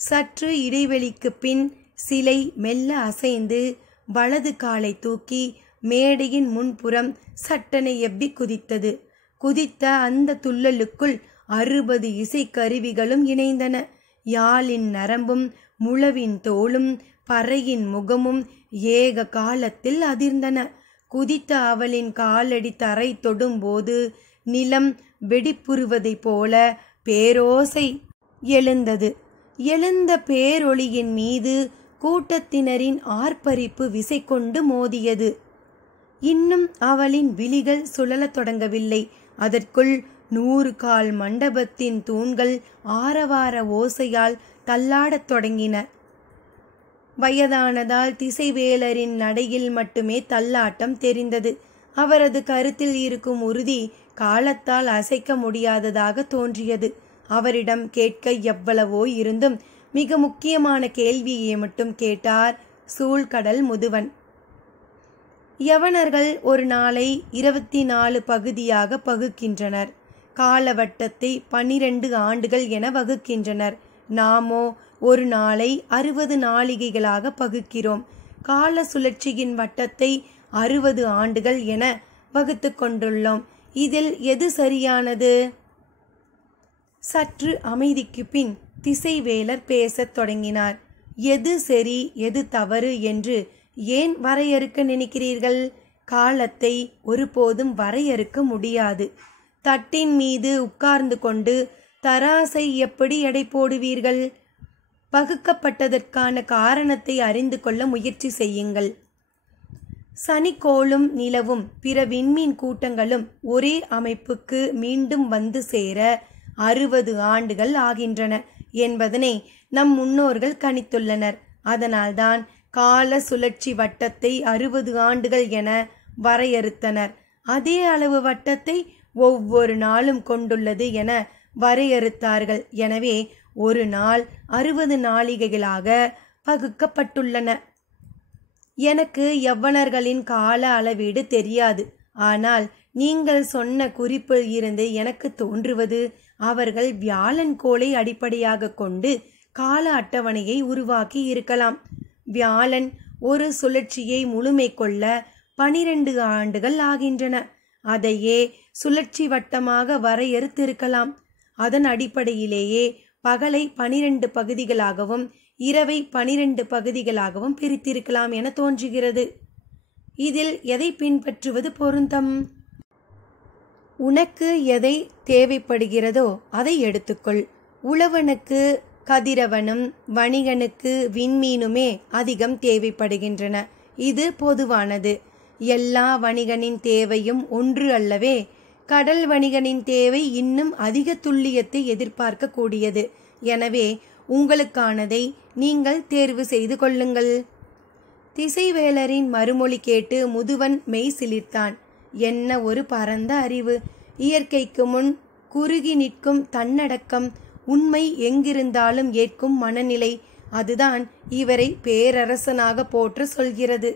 சற்று இடைவெளிக்கு பின் சிலை மெல்ல அசைந்து வலது காலை தூக்கி மேடையின் முன்புறம் சட்டென எவ்வி குதித்தது. குதித்த அந்த துள்ளலுக்குள் 60 இசைக்கருவிகளும் இணைந்தன. யாழின் நரம்பும் முழவின் தோளும் பறையின் முகமும் ஏக காலத்தில் அதிர்ந்தன. குதித்த அவளின் காலடி தரை தொடும்போது நிலம் வெடிப்புறுவதைப் போல பேரோசை எழுந்தது. எழுந்த பேரொளியின் மீது கூட்டத்தினரின் ஆர்ப்பரிப்பு விசை கொண்டு மோதியது. இன்னும் அவளின் விழிகள் சுழலத் தொடங்கவில்லை. அதற்குள் 100 கால் மண்டபத்தின் தூண்கள் ஆரவார ஓசையால் தள்ளாடத் தொடங்கின. வயதானதால் திசைவேலரின் நடையில் மட்டுமே தள்ளாட்டம் தெரிந்தது. அவரது கருத்தில் இருக்கும் உறுதி காலத்தால் அசைக்க முடியாததாக தோன்றியது. அவரிடம் கேட்க எவ்வளவோ இருந்தும் மிக முக்கியமான கேள்வியை மட்டும் கேட்டார் சூழ்கடல் முதுவன். யவனர்கள் ஒரு நாளை 24 பகுதியாக பகுக்கின்றனர். காலவட்டத்தை 12 ஆண்டுகள் என வகுக்கின்றனர். நாமோ ஒரு நாளை 60 நாளிகைகளாக பகுக்கிறோம். கால சுழற்சியின் வட்டத்தை 60 ஆண்டுகள் என வகுத்து கொண்டுள்ளோம். இதில் எது சரியானது? சற்று அமைதிக்கு பின் திசைவேலர் பேசத் தொடங்கினார். எது சரி எது தவறு என்று ஏன் வரையறுக்க நினைக்கிறீர்கள்? காலத்தை ஒருபோதும் வரையறுக்க முடியாது. தட்டின் மீது உட்கார்ந்து கொண்டு தராசை எப்படி எடை போடுவீர்கள்? பகுக்கப்பட்டதற்கான காரணத்தை அறிந்து கொள்ள முயற்சி செய்யுங்கள். சனிக்கோளும் நிலவும் பிற விண்மீன் கூட்டங்களும் ஒரே அமைப்புக்கு மீண்டும் வந்து சேர 60 ஆண்டுகள் ஆகின்றன என்பதனை நம் முன்னோர்கள் கணித்துள்ளனர். அதனால்தான் கால சுழற்சி வட்டத்தை 60 ஆண்டுகள் என வரையறுத்தனர். அதே அளவு வட்டத்தை ஒவ்வொரு நாளும் கொண்டுள்ளது என வரையறுத்தார்கள். எனவே ஒரு நாள் 60 நாளிகைகளாக பகுக்கப்பட்டுள்ளன. எனக்கு யவ்வனர்களின் கால அளவீடு தெரியாது. ஆனால் நீங்கள் சொன்ன குறிப்பில் இருந்து எனக்கு தோன்றுவது அவர்கள் வியாழன் கோளை அடிப்படையாக கொண்டு கால அட்டவணையை உருவாக்கி இருக்கலாம். வியாழன் ஒரு சுழற்சியை முழுமை கொள்ள 12 ஆண்டுகள் ஆகின்றன. அதையே சுழற்சி வட்டமாக வரையறுத்திருக்கலாம். அதன் அடிப்படையிலேயே பகலை 12 பகுதிகளாகவும் இரவை 12 பகுதிகளாகவும் பிரித்திருக்கலாம் என தோன்றுகிறது. இதில் எதை பின்பற்றுவது பொருத்தம்? உனக்கு எதை தேவைப்படுகிறதோ அதை எடுத்துக்கொள். உழவனுக்கு கதிரவனும் வணிகனுக்கு விண்மீனுமே அதிகம் தேவைப்படுகின்றன. இது பொதுவானது. எல்லா வணிகனின் தேவையும் ஒன்று அல்லவே. கடல் வணிகனின் தேவை இன்னும் அதிக துல்லியத்தை எதிர்பார்க்க கூடியது. எனவே உங்களுக்கானதை நீங்கள் தேர்வு செய்து கொள்ளுங்கள். திசைவேலரின் மறுமொழி கேட்டு முதுவன் மெய் சிலிர்த்தான். என்ன ஒரு பரந்த அறிவு! இயற்கைக்கு முன் குறுகி நிற்கும் தன்னடக்கம், உண்மை எங்கிருந்தாலும் ஏற்கும் மனநிலை, அதுதான் இவரை பேரரசனாக போற்ற சொல்கிறது.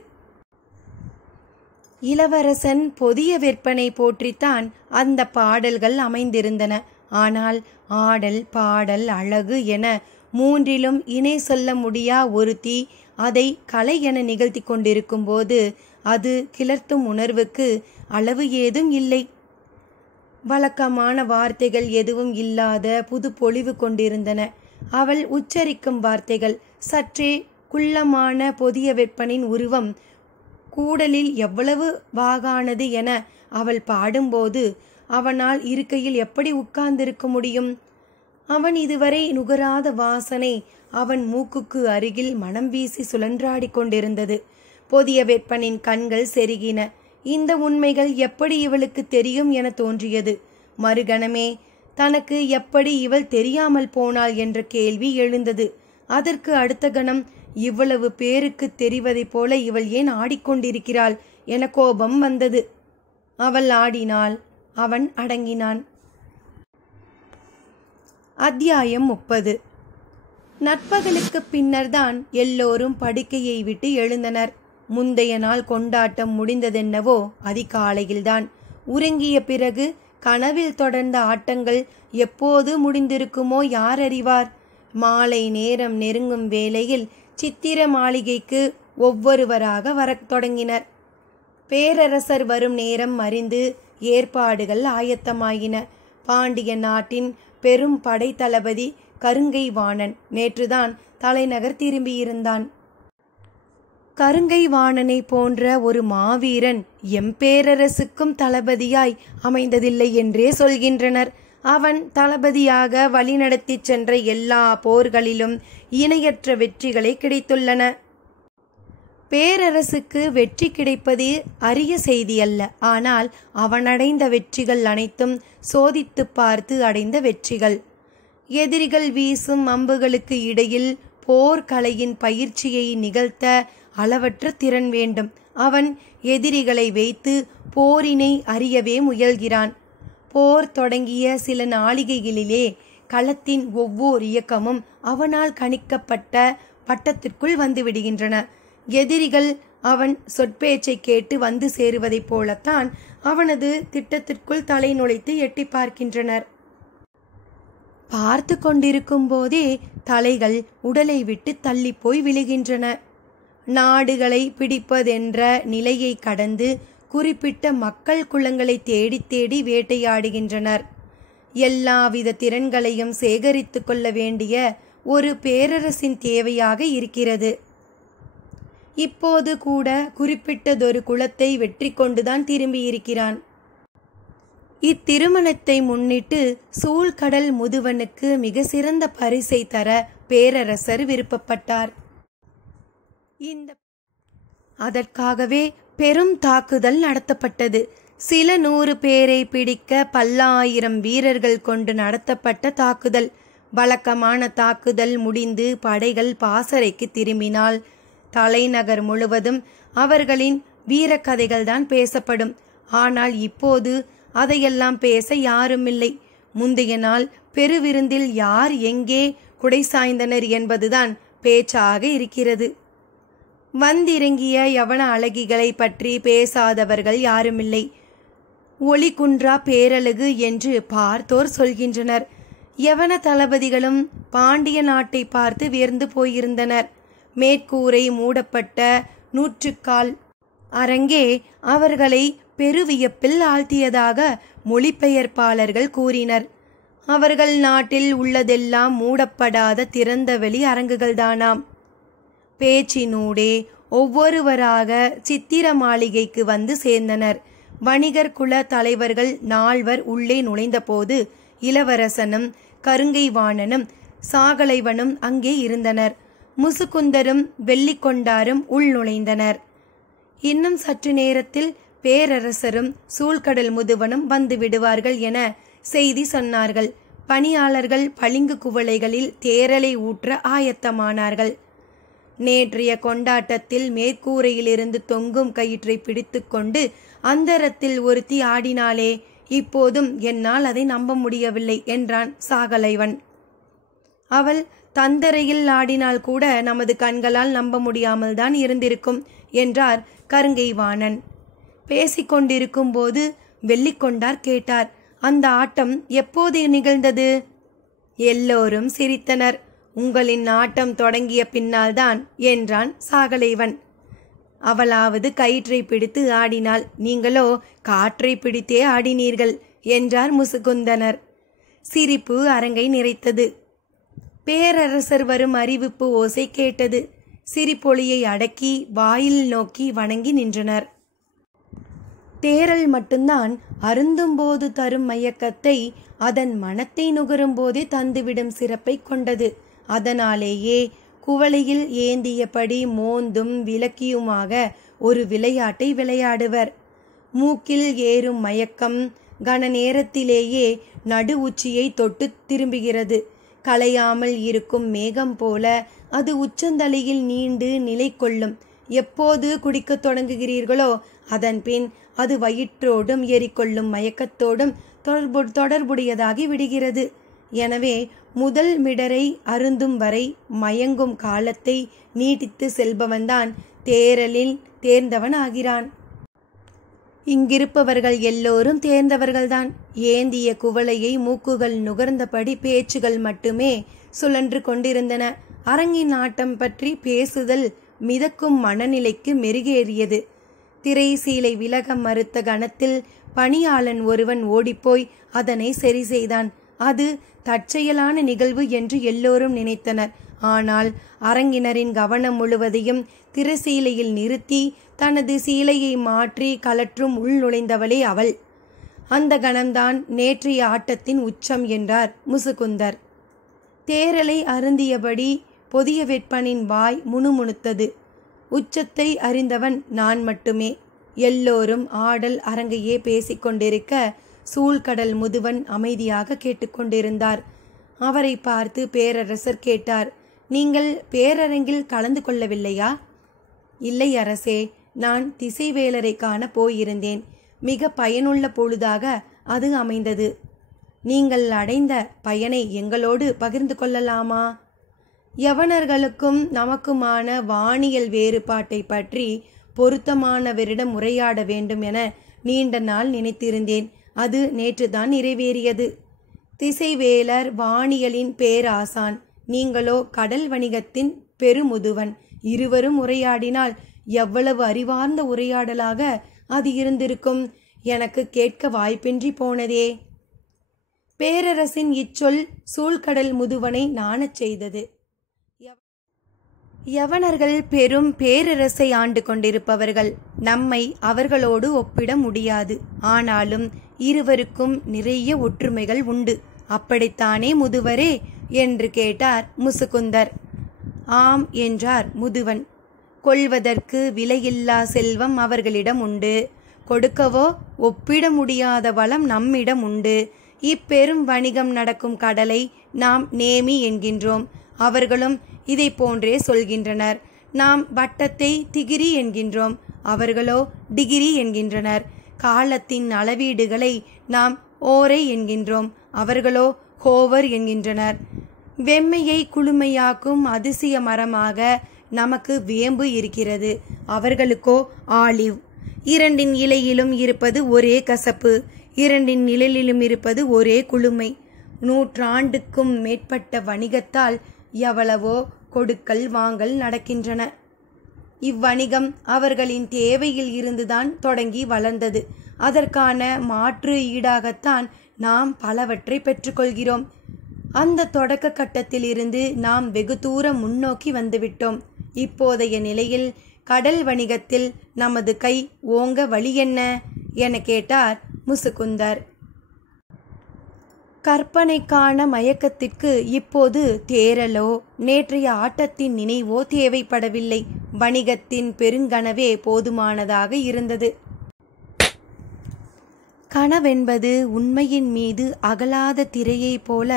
இளவரசன் பொதிய விற்பனை போற்றித்தான் அந்த பாடல்கள் அமைந்திருந்தன. ஆனால் ஆடல் பாடல் அழகு என மூன்றிலும் இணை சொல்ல முடியா ஒருத்தி அதை கலை என நிகழ்த்தி கொண்டிருக்கும் போது அது கிளர்த்தும் உணர்வுக்கு அளவு ஏதும் இல்லை. வழக்கமான வார்த்தைகள் எதுவும் இல்லாத புது பொலிவு கொண்டிருந்தன. அவள் உச்சரிக்கும் வார்த்தைகள் சற்றே குள்ளமான பொதிய வெப்பனின் உருவம் கூடலில் எவ்வளவு வாகானது என அவள் பாடும்போது அவனால் இருக்கையில் எப்படி உட்கார்ந்திருக்க முடியும்? அவன் இதுவரை நுகராத வாசனை அவன் மூக்குக்கு அருகில் மனம் வீசி சுழன்றாடி கொண்டிருந்தது. பொதிய வெப்பனின் கண்கள் செருகின. இந்த உண்மைகள் எப்படி இவளுக்கு தெரியும் என தோன்றியது. மறுகணமே தனக்கு எப்படி இவள் தெரியாமல் போனாள் என்ற கேள்வி எழுந்தது. அதற்கு அடுத்த கணம் இவ்வளவு பேருக்கு தெரிவதைப் போல இவள் ஏன் ஆடிக்கொண்டிருக்கிறாள் என கோபம் வந்தது. அவள் ஆடினாள். அவன் அடங்கினான். அத்தியாயம் 30. நட்பகலுக்கு பின்னர்தான் எல்லோரும் படுக்கையை விட்டு எழுந்தனர். முந்தைய நாள் கொண்டாட்டம் முடிந்ததென்னவோ அதிகாலையில்தான். உறங்கிய பிறகு கனவில் தொடர்ந்த ஆட்டங்கள் எப்போது முடிந்திருக்குமோ யார் அறிவார்? மாலை நேரம் நெருங்கும் வேளையில் சித்திர மாளிகைக்கு ஒவ்வொருவராக வரத் தொடங்கினர். பேரரசர் வரும் நேரம் அறிந்து ஏற்பாடுகள் ஆயத்தமாயின. பாண்டிய நாட்டின் பெரும் படை தளபதி கருங்கை வாணன் நேற்றுதான் தலைநகர் திரும்பியிருந்தான். கருங்கை வாணனை போன்ற ஒரு மாவீரன் எம்பேரரசுக்கும் தளபதியாய் அமைந்ததில்லை என்றே சொல்கின்றனர். அவன் தளபதியாக வழிநடத்தி சென்ற எல்லா போர்களிலும் இணையற்ற வெற்றிகளை கிடைத்துள்ளன. பேரரசுக்கு வெற்றி கிடைப்பது அரிய செய்தி அல்ல. ஆனால் அவனடைந்த வெற்றிகள் அனைத்தும் சோதித்து பார்த்து அடைந்த வெற்றிகள். எதிரிகள் வீசும் அம்புகளுக்கு இடையில் போர்க்கலையின் பயிற்சியை நிகழ்த்த அளவற்ற திறன் வேண்டும். அவன் எதிரிகளை வைத்து போரினை அறியவே முயல்கிறான். போர் தொடங்கிய சில நாளிகைகளிலே களத்தின் ஒவ்வொரு இயக்கமும் அவனால் கணிக்கப்பட்ட வட்டத்திற்குள் வந்துவிடுகின்றன. எதிரிகள் அவன் சொற்பேச்சை கேட்டு வந்து சேருவதைப் போலத்தான் அவனது திட்டத்திற்குள் தலை நுழைத்து எட்டி பார்க்கின்றனர். பார்த்து கொண்டிருக்கும் போதே தலைகள் உடலை விட்டு தள்ளி போய் விழுகின்றன. நாடுகளை பிடிப்பதென்ற நிலையை கடந்து குறிப்பிட்ட மக்கள் குலங்களை தேடி தேடி வேட்டையாடுகின்றனர். எல்லாவித திறன்களையும் சேகரித்து கொள்ள வேண்டிய ஒரு பேரரசின் தேவையாக இருக்கிறது. இப்போது கூட குறிப்பிட்டதொரு குலத்தை வெற்றி கொண்டுதான் திரும்பியிருக்கிறான். இத்திருமணத்தை முன்னிட்டு சூழ்கடல் முதுவனுக்கு மிக சிறந்த பரிசை தர பேரரசர் விருப்பப்பட்டார். அதற்காகவே பெரும் தாக்குதல் நடத்தப்பட்டது. சில 100 பேரை பிடிக்க பல்லாயிரம் வீரர்கள் கொண்டு நடத்தப்பட்ட தாக்குதல். வழக்கமான தாக்குதல் முடிந்து படைகள் பாசறைக்கு திரும்பினால் தலைநகர் முழுவதும் அவர்களின் வீரக்கதைகள்தான் பேசப்படும். ஆனால் இப்போது அதையெல்லாம் பேச யாருமில்லை. முந்தைய நாள் பெருவிருந்தில் யார் எங்கே குடை சாய்ந்தனர் என்பதுதான் பேச்சாக இருக்கிறது. வந்திறங்கிய யவன அழகிகளை பற்றி பேசாதவர்கள் யாருமில்லை. ஒளி குன்றா பேரழகு என்று பார்த்தோர் சொல்கின்றனர். யவன தளபதிகளும் பாண்டிய நாட்டை பார்த்து வியர்ந்து போயிருந்தனர். மேற்கூரை மூடப்பட்ட 100 அரங்கே அவர்களை பெருவியப்பில் ஆழ்த்தியதாக மொழிபெயர்ப்பாளர்கள் கூறினர். அவர்கள் நாட்டில் உள்ளதெல்லாம் மூடப்படாத திறந்தவெளி அரங்குகள்தானாம். பேச்சினூடே ஒவ்வொருவராக சித்திர மாளிகைக்கு வந்து சேர்ந்தனர். வணிகர் குல தலைவர்கள் 4 உள்ளே நுழைந்தபோது இளவரசனும் கருங்கைவாணனும் சாகலைவனும் அங்கே இருந்தனர். முசுகுந்தரும் வெள்ளிக்கொண்டாரும் உள் நுழைந்தனர். இன்னும் சற்று நேரத்தில் பேரரசரும் சூழ்கடல் முதுவனும் வந்து விடுவார்கள் என செய்தி சொன்னார்கள். பணியாளர்கள் பளிங்கு குவளைகளில் தேரலை ஊற்ற ஆயத்தமானார்கள். நேற்றைய கொண்டாட்டத்தில் மேற்கூரையிலிருந்து தொங்கும் கயிற்றை பிடித்து கொண்டு அந்தரத்தில் ஒருத்தி ஆடினாலே, இப்போதும் என்னால் அதை நம்ப முடியவில்லை என்றான் சாகலைவன். அவள் தந்தரையில் ஆடினால் கூட நமது கண்களால் நம்ப முடியாமல் தான் இருந்திருக்கும் என்றார் கருங்கைவாணன். பேசிக்கொண்டிருக்கும் போது வெள்ளிக்கொண்டார் கேட்டார், அந்த ஆட்டம் எப்போது நிகழ்ந்தது? எல்லோரும் சிரித்தனர். உங்களின் ஆட்டம் தொடங்கிய பின்னால்தான் என்றான் சாகலைவன். அவளாவது கயிற்றை பிடித்து ஆடினாள், நீங்களோ காற்றை பிடித்தே ஆடினீர்கள் என்றார் முசுகுந்தனர். சிரிப்பு அரங்கை நிறைத்தது. பேரரசர் வரும் அறிவிப்பு ஓசை கேட்டது. சிரிப்பொலியை அடக்கி வாயில் நோக்கி வணங்கி நின்றனர். தேரல் மட்டும்தான் அருந்தும்போது தரும் மயக்கத்தை அதன் மனத்தை நுகரும் போதே தந்துவிடும் சிறப்பை கொண்டது. அதனாலேயே குவளையில் ஏந்தியபடி மோந்தும் விளக்கியுமாக ஒரு விளையாட்டை விளையாடுவர். மூக்கில் ஏறும் மயக்கம் கன நேரத்திலேயே நடு உச்சியை தொட்டு திரும்புகிறது. கலையாமல் இருக்கும் மேகம் போல அது உச்சந்தலையில் நீண்டு நிலை கொள்ளும். எப்போது குடிக்கத் தொடங்குகிறீர்களோ அதன் பின் அது வயிற்றோடும் ஏறிக்கொள்ளும் மயக்கத்தோடும் தொடர்புடையதாகி விடுகிறது. எனவே முதல் மிடரை அருந்தும் வரை மயங்கும் காலத்தை நீட்டித்து செல்பவன்தான் தேரலில் தேர்ந்தவன் ஆகிறான். இங்கிருப்பவர்கள் எல்லோரும் தேர்ந்தவர்கள்தான். ஏந்திய குவளையை மூக்குகள் நுகர்ந்தபடி பேச்சுகள் மட்டுமே சுழன்று கொண்டிருந்தன. அரங்கின் ஆட்டம் பற்றி பேசுதல் மிதக்கும் மனநிலைக்கு மெருகேறியது. திரை சீலை விலக மறுத்த கணத்தில் பணியாளன் ஒருவன் ஓடிப்போய் அதனை சரி செய்தான். அது தற்செயலான நிகழ்வு என்று எல்லோரும் நினைத்தனர். ஆனால் அரங்கினரின் கவனம் முழுவதையும் திரைசீலையில் நிறுத்தி தனது சீலையை மாற்றி கலற்றும் உள் நுழைந்தவளே அவள். அந்த கணம்தான் நேற்றைய ஆட்டத்தின் உச்சம் என்றார் முசுகுந்தர். தேரலை அருந்தியபடி பொதிய வெப்பனின் வாய் முணுமுணுத்தது. உச்சத்தை அறிந்தவன் நான் மட்டுமே. எல்லோரும் ஆடல் அரங்கையே பேசிக்கொண்டிருக்க சூழ்கடல் முதுவன் அமைதியாக கேட்டுக்கொண்டிருந்தார். அவரை பார்த்து பேரரசர் கேட்டார், நீங்கள் பேரரங்கில் கலந்து கொள்ளவில்லையா? இல்லை அரசே, நான் திசைவேலரை காண போயிருந்தேன். மிக பயனுள்ள பொழுதாக அது அமைந்தது. நீங்கள் அடைந்த பயனை எங்களோடு பகிர்ந்து கொள்ளலாமா? யவனர்களுக்கும் நமக்குமான வானியல் வேறுபாட்டை பற்றி பொருத்தமானவரிடம் உரையாட வேண்டும் என நீண்ட நாள் நினைத்திருந்தேன். அது நேற்றுதான் நிறைவேறியது. திசைவேலர் வானியலின் பேராசான், நீங்களோ கடல் வணிகத்தின் பெருமுதுவன். இருவரும் உரையாடினால் எவ்வளவு அறிவார்ந்த உரையாடலாக அது இருந்திருக்கும். எனக்கு கேட்க வாய்ப்பின்றி போனதே. பேரரசின் இச்சொல் சூழ்கடல் முதுவனை நாணச் செய்தது. யவனர்கள் பெரும் பேரரசை ஆண்டு கொண்டிருப்பவர்கள். நம்மை அவர்களோடு ஒப்பிட முடியாது. ஆனாலும் இருவருக்கும் நிறைய ஒற்றுமைகள் உண்டு. அப்படித்தானே முதுவரே என்று கேட்டார் முசுகுந்தர். ஆம் என்றார் முதுவன். கொள்வதற்கு விலையில்லா செல்வம் அவர்களிடம் உண்டு. கொடுக்கவோ ஒப்பிட முடியாத வளம் நம்மிடம் உண்டு. இப்பெரும் வணிகம் நடக்கும் கடலை நாம் நேமி என்கின்றோம். அவர்களும் இதை போன்றே சொல்கின்றனர். நாம் வட்டத்தை திகிரி என்கின்றோம். அவர்களோ டிகிரி என்கின்றனர். காலத்தின் அளவீடுகளை நாம் ஓரை என்கின்றோம். அவர்களோ ஹோவர் என்கின்றனர். வெம்மையை குளுமையாக்கும் அதிசய மரமாக நமக்கு வேம்பு இருக்கிறது. அவர்களுக்கோ ஆலிவ். இரண்டின் இலையிலும் இருப்பது ஒரே கசப்பு. இரண்டின் நிழலிலும் இருப்பது ஒரே குளுமை. நூற்றாண்டுக்கும் மேற்பட்ட வணிகத்தால் எவ்வளவோ கொடுக்கல் வாங்கல் நடக்கின்றன. இவ்வணிகம் அவர்களின் தேவையில் இருந்துதான் தொடங்கி வளர்ந்தது. அதற்கான மாற்று ஈடாகத்தான் நாம் பலவற்றை பெற்றுக்கொள்கிறோம். அந்த தொடக்க கட்டத்தில் இருந்து நாம் வெகு தூரம் முன்னோக்கி வந்துவிட்டோம். இப்போதைய நிலையில் கடல் வணிகத்தில் நமது கை ஓங்க வழி என்ன என கேட்டார் முசுகுந்தர். கற்பனைக்கான மயக்கத்திற்கு இப்போது தேரலோ நேற்றைய ஆட்டத்தின் நினைவோ தேவைப்படவில்லை. வணிகத்தின் பெருங்கனவே போதுமானதாக இருந்தது. கனவென்பது உண்மையின் மீது அகலாத திரையைப் போல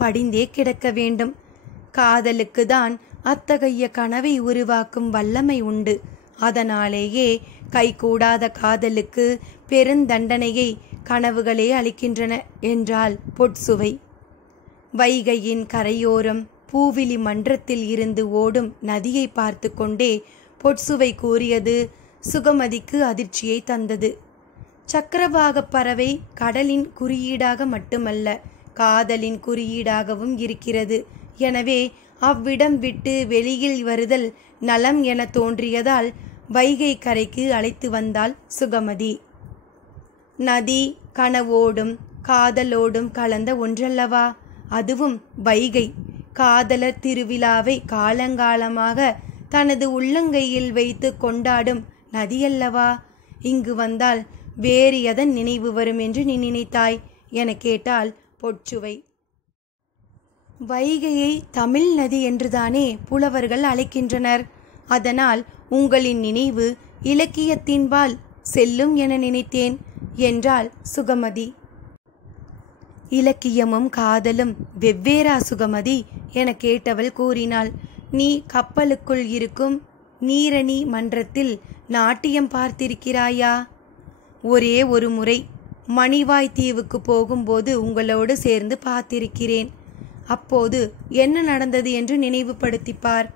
படிந்தே கிடக்க வேண்டும். காதலுக்கு தான் அத்தகைய கனவை உருவாக்கும் வல்லமை உண்டு. அதனாலேயே கைகூடாத காதலுக்கு பெருந்தண்டனையை கனவுகளே அளிக்கின்றன என்றால் பொற்சுவை. வைகையின் கரையோரம் பூவிலி மன்றத்தில் இருந்து ஓடும் நதியை பார்த்து கொண்டே பொற்சுவை கூறியது சுகமதிக்கு அதிர்ச்சியை தந்தது. சக்கரவாக பறவை கடலின் குறியீடாக மட்டுமல்ல, காதலின் குறியீடாகவும் இருக்கிறது. எனவே அவ்விடம் விட்டு வெளியில் வருதல் நலம் என தோன்றியதால் வைகை கரைக்கு அழைத்து வந்தாள் சுகமதி. நதி கனவோடும் காதலோடும் கலந்த ஒன்றல்லவா? அதுவும் வைகை. காதலர் திருவிழாவை காலங்காலமாக தனது உள்ளங்கையில் வைத்து கொண்டாடும் நதியல்லவா? இங்கு வந்தால் வேறு எதன் நினைவு வரும் என்று நீ நினைத்தாய் என கேட்டாள் பொற்சுவை. வைகையை தமிழ் நதி என்றுதானே புலவர்கள் அழைக்கின்றனர். அதனால் உங்களின் நினைவு இலக்கியத்தின்பால் செல்லும் என நினைத்தேன் என்றாள் சுகமதி. இலக்கியமும் காதலும் வெவ்வேறா சுகமதி என கேட்டவள் கூறினாள். நீ கப்பலுக்குள் இருக்கும் நீரணி மன்றத்தில் நாட்டியம் பார்த்திருக்கிறாயா? ஒரே ஒரு முறை மணிவாய் தீவுக்கு போகும்போது உங்களோடு சேர்ந்து பார்த்திருக்கிறேன். அப்போது என்ன நடந்தது என்று நினைவுபடுத்திப்பார்.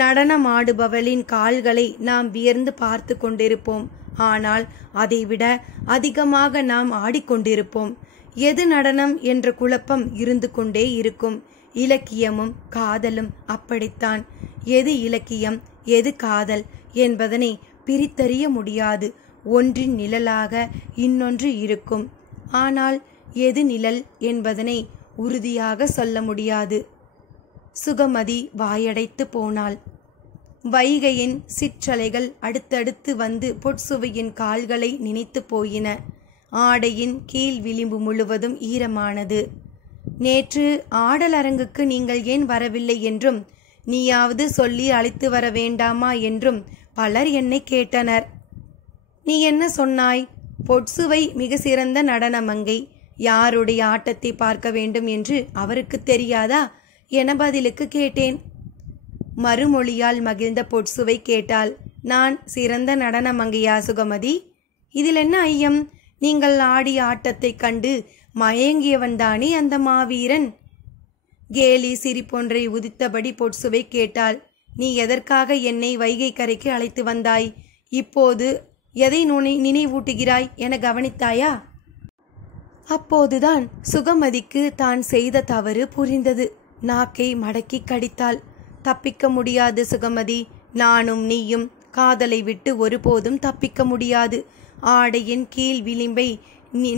நடனமாடுபவளின் கால்களை நாம் வியர்ந்து பார்த்து கொண்டிருப்போம். ஆனால் அதைவிட அதிகமாக நாம் ஆடிக்கொண்டிருப்போம். எது நடனம் என்ற குழப்பம் இருந்து கொண்டே இருக்கும். இலக்கியமும் காதலும் அப்படித்தான். எது இலக்கியம் எது காதல் என்பதனை பிரித்தறிய முடியாது. ஒன்றின் நிழலாக இன்னொன்று இருக்கும். ஆனால் எது நிழல் என்பதனை உறுதியாக சொல்ல முடியாது. சுகமதி வாயடைத்து போனாள். வைகையின் சிற்றலைகள் அடுத்தடுத்து வந்து பொற்சுவையின் கால்களை நினைத்து போயின. ஆடையின் கீழ் விளிம்பு முழுவதும் ஈரமானது. நேற்று ஆடலரங்குக்கு நீங்கள் ஏன் வரவில்லை என்றும் நீயாவது சொல்லி அழைத்து வர வேண்டாமா என்றும் பலர் என்னை கேட்டனர். நீ என்ன சொன்னாய்? பொட்சுவை மிக சிறந்த நடன மங்கை, யாருடைய ஆட்டத்தை பார்க்க வேண்டும் என்று அவருக்கு தெரியாதா என பதிலுக்கு கேட்டேன். மறுமொழியால் மகிழ்ந்த பொட்சுவை கேட்டாள், நான் சிறந்த நடன மங்கையா சுகமதி? இதில் என்ன ஐயம்? நீங்கள் ஆடிய ஆட்டத்தை கண்டு மயங்கியவன்தானே அந்த மாவீரன். கேலி சிரிப்பொன்றை உதித்தபடி பொட்சுவை கேட்டாள், நீ எதற்காக என்னை வைகை கரைக்கு அழைத்து வந்தாய்? இப்போது எதை நினைவூட்டுகிறாய் என கவனித்தாயா? அப்போதுதான் சுகமதிக்கு தான் செய்த தவறு புரிந்தது. நாக்கை மடக்கி கடித்தாள். தப்பிக்க முடியாது சுகமதி, நானும் நீயும் காதலை விட்டு ஒருபோதும் தப்பிக்க முடியாது. ஆடையின் கீழ் விளிம்பை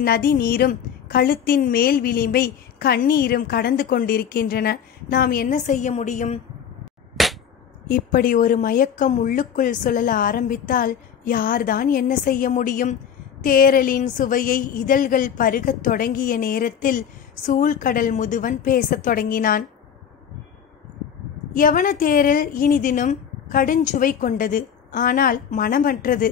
நதி நீரும் கழுத்தின் மேல் விளிம்பை கண்ணீரும் கடந்து கொண்டிருக்கின்றன. நாம் என்ன செய்ய முடியும்? இப்படி ஒரு மயக்கம் உள்ளுக்குள் சுழல ஆரம்பித்தால் யார்தான் என்ன செய்ய முடியும்? தேரலின் சுவையை இதழ்கள் பருகத் தொடங்கிய நேரத்தில் சூழ்கடல் முதுவன் பேசத் தொடங்கினான். யவன தேரல் இனிதினும் கடுஞ்சுவை கொண்டது, ஆனால் மனமற்றது.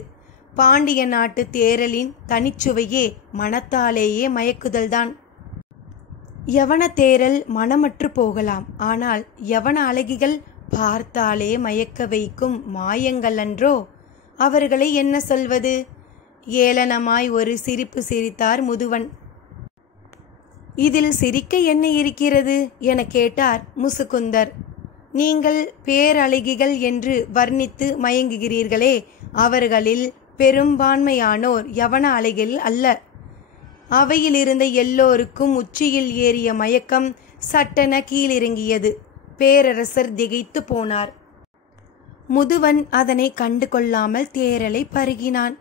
பாண்டிய நாட்டு தேரலின் தனிச்சுவையே மனத்தாலேயே மயக்குதல்தான். யவன தேரல் மனமற்று போகலாம், ஆனால் யவன அழகிகள் பார்த்தாலே மயக்க வைக்கும் மாயங்கள் அன்றோ? அவர்களை என்ன சொல்வது? ஏளனமாய் ஒரு சிரிப்பு சிரித்தார் முதுவன். இதில் சிரிக்க என்ன இருக்கிறது என கேட்டார் முசுகுந்தர். நீங்கள் பேரழகிகள் என்று வர்ணித்து மயங்குகிறீர்களே, அவர்களில் பெரும்பான்மையானோர் யவன அழகிகள் அல்ல. அவையில் இருந்த எல்லோருக்கும் உச்சியில் ஏறிய மயக்கம் சட்டென கீழிறங்கியது. பேரரசர் திகைத்து போனார். முதுவன் அதனை கண்டு கொள்ளாமல் தேரலை பருகினான்.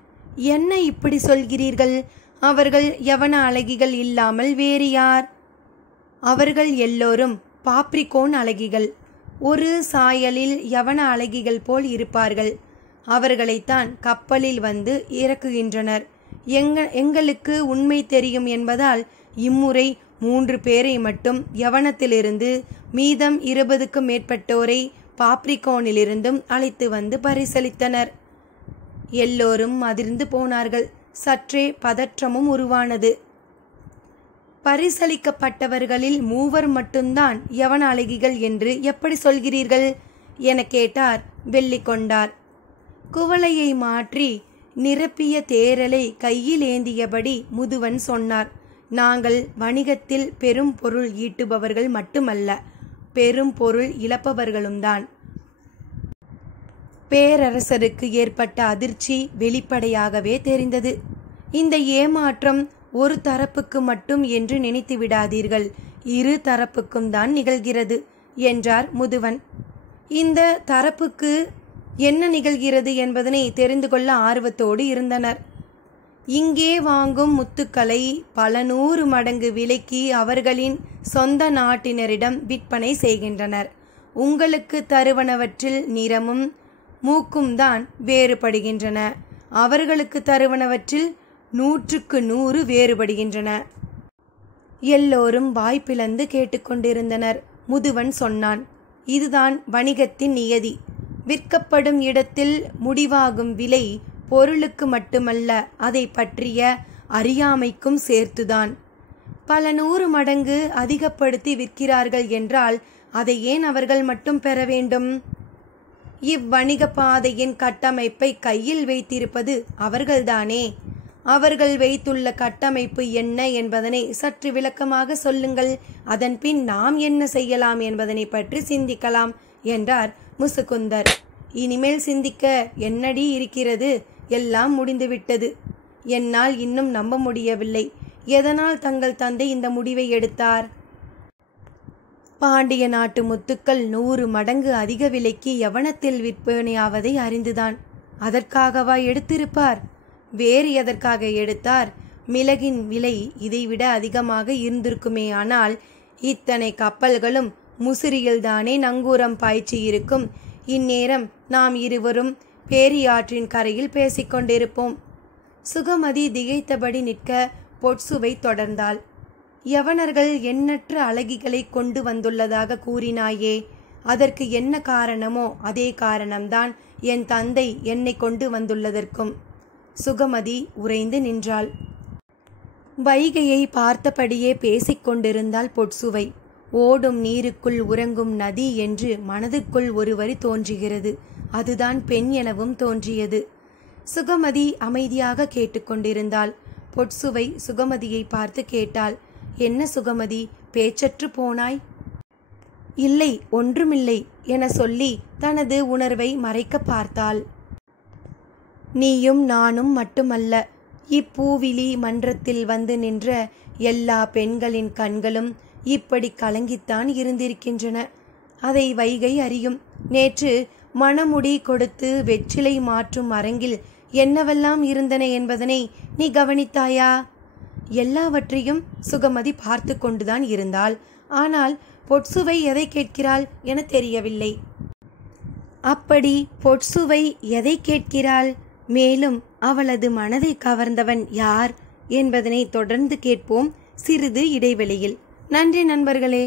என்ன இப்படி சொல்கிறீர்கள்? அவர்கள் யவன அழகிகள் இல்லாமல் வேறு யார்? அவர்கள் எல்லோரும் பாப்ரிகோன் அழகிகள். ஒரு சாயலில் யவன அழகிகள் போல் இருப்பார்கள். அவர்களைத்தான் கப்பலில் வந்து இறக்குகின்றனர். எங்களுக்கு உண்மை தெரியும் என்பதால் இம்முறை 3 பேரை மட்டும் யவனத்திலிருந்து மீதம் 20க்கும் மேற்பட்டோரை பாப்ரிகோனிலிருந்தும் அழைத்து வந்து பரிசளித்தனர். எல்லோரும் அதிர்ந்து போனார்கள். சற்றே பதற்றமும் உருவானது. பரிசளிக்கப்பட்டவர்களில் 3 மட்டும்தான் யவன அழகிகள் என்று எப்படி சொல்கிறீர்கள் என கேட்டார் வெள்ளிக்கொண்டார். குவளையை மாற்றி நிரப்பிய தேரலை கையில் ஏந்தியபடி முதுவன் சொன்னார், நாங்கள் வணிகத்தில் பெரும் பொருள் ஈட்டுபவர்கள் மட்டுமல்ல, பெரும் பொருள் இழப்பவர்களும் தான். பேரரசருக்கு ஏற்பட்ட அதிர்ச்சி வெளிப்படையாகவே தெரிந்தது. இந்த ஏமாற்றம் ஒரு தரப்புக்கு மட்டும் என்று நினைத்து விடாதீர்கள், 2 தரப்புக்கும் தான் நிகழ்கிறது என்றார் முதுவன். இந்த தரப்புக்கு என்ன நிகழ்கிறது என்பதனை தெரிந்து கொள்ள ஆர்வத்தோடு இருந்தனர். இங்கே வாங்கும் முத்துக்களை பல 100 மடங்கு விலைக்கு அவர்களின் சொந்த நாட்டினரிடம் விற்பனை செய்கின்றனர். உங்களுக்கு தருவனவற்றில் நிறமும் மூக்கும் தான் வேறுபடுகின்றன. அவர்களுக்கு தருவனவற்றில் 100க்கு 100 வேறுபடுகின்றன. எல்லோரும் வாய்ப்பிழந்து கேட்டுக்கொண்டிருந்தனர். முதுவன் சொன்னான், இதுதான் வணிகத்தின் நியதி. விற்கப்படும் இடத்தில் முடிவாகும் விலை பொருளுக்கு மட்டுமல்ல, அதை பற்றிய அறியாமைக்கும் சேர்த்துதான். பல 100 மடங்கு அதிகப்படுத்தி விற்கிறார்கள் என்றால் அதை ஏன் அவர்கள் மட்டும் பெற வேண்டும்? இவ்வணிக பாதையின் கட்டமைப்பை கையில் வைத்திருப்பது அவர்கள்தானே. அவர்கள் வைத்துள்ள கட்டமைப்பு என்ன என்பதனை சற்று விளக்கமாக சொல்லுங்கள். அதன் பின் நாம் என்ன செய்யலாம் என்பதனை பற்றி சிந்திக்கலாம் என்றார் முசுகுந்தர். இனிமேல் சிந்திக்க என்னடி இருக்கிறது? எல்லாம் முடிந்துவிட்டது. என்னால் இன்னும் நம்ப முடியவில்லை. எதனால் தங்கள் தந்தை இந்த முடிவை எடுத்தார்? பாண்டிய நாட்டு முத்துக்கள் 100 மடங்கு அதிக விலைக்கு யவனத்தில் விற்பனையாவதை அறிந்துதான். அதற்காகவா எடுத்திருப்பார்? வேறு எதற்காக எடுத்தார்? மிளகின் விலை இதைவிட அதிகமாக இருந்திருக்குமே. ஆனால் இத்தனை கப்பல்களும் முசிறியில்தானே நங்கூரம் பாய்ச்சி இருக்கும். இந்நேரம் நாம் இருவரும் பேரியாற்றின் கரையில் பேசிக்கொண்டிருப்போம். சுகமதி திகைத்தபடி நிற்க பொட்சுவை தொடர்ந்தாள். யவனர்கள் எண்ணற்ற அழகிகளை கொண்டு வந்துள்ளதாக கூறினாயே, அதற்கு என்ன காரணமோ அதே காரணம்தான் என் தந்தை என்னை கொண்டு வந்துள்ளதற்கும். சுகமதி உறைந்து நின்றாள். வைகையை பார்த்தபடியே பேசிக்கொண்டிருந்தாள் பொற்சுவை. ஓடும் நீருக்குள் உறங்கும் நதி என்று மனதுக்குள் ஒரு வரி தோன்றுகிறது. அதுதான் பெண் எனவும் தோன்றியது. சுகமதி அமைதியாக கேட்டுக்கொண்டிருந்தாள். பொற்சுவை சுகமதியை பார்த்து கேட்டாள், என்ன சுகமதி, பேச்சற்று போனாய்? இல்லை, ஒன்றுமில்லை என சொல்லி தனது உணர்வை மறைக்க பார்த்தாள். நீயும் நானும் மட்டுமல்ல, இப்பூவிலி மன்றத்தில் வந்து நின்ற எல்லா பெண்களின் கண்களும் இப்படி கலங்கித்தான் இருந்திருக்கின்றன. அதை வைகை அறியும். நேற்று மணமுடி கொடுத்து வெற்றிலை மாற்றும் அரங்கில் என்னவெல்லாம் இருந்தன என்பதனை நீ கவனித்தாயா? எல்லாவற்றையும் சுகமதி பார்த்து கொண்டுதான் இருந்தாள். ஆனால் பொற்சுவை எதை கேட்கிறாள் என தெரியவில்லை. அப்படி பொற்சுவை எதை கேட்கிறாள், மேலும் அவளது மனதை கவர்ந்தவன் யார் என்பதனை தொடர்ந்து கேட்போம் சிறிது இடைவெளியில். நன்றி நண்பர்களே.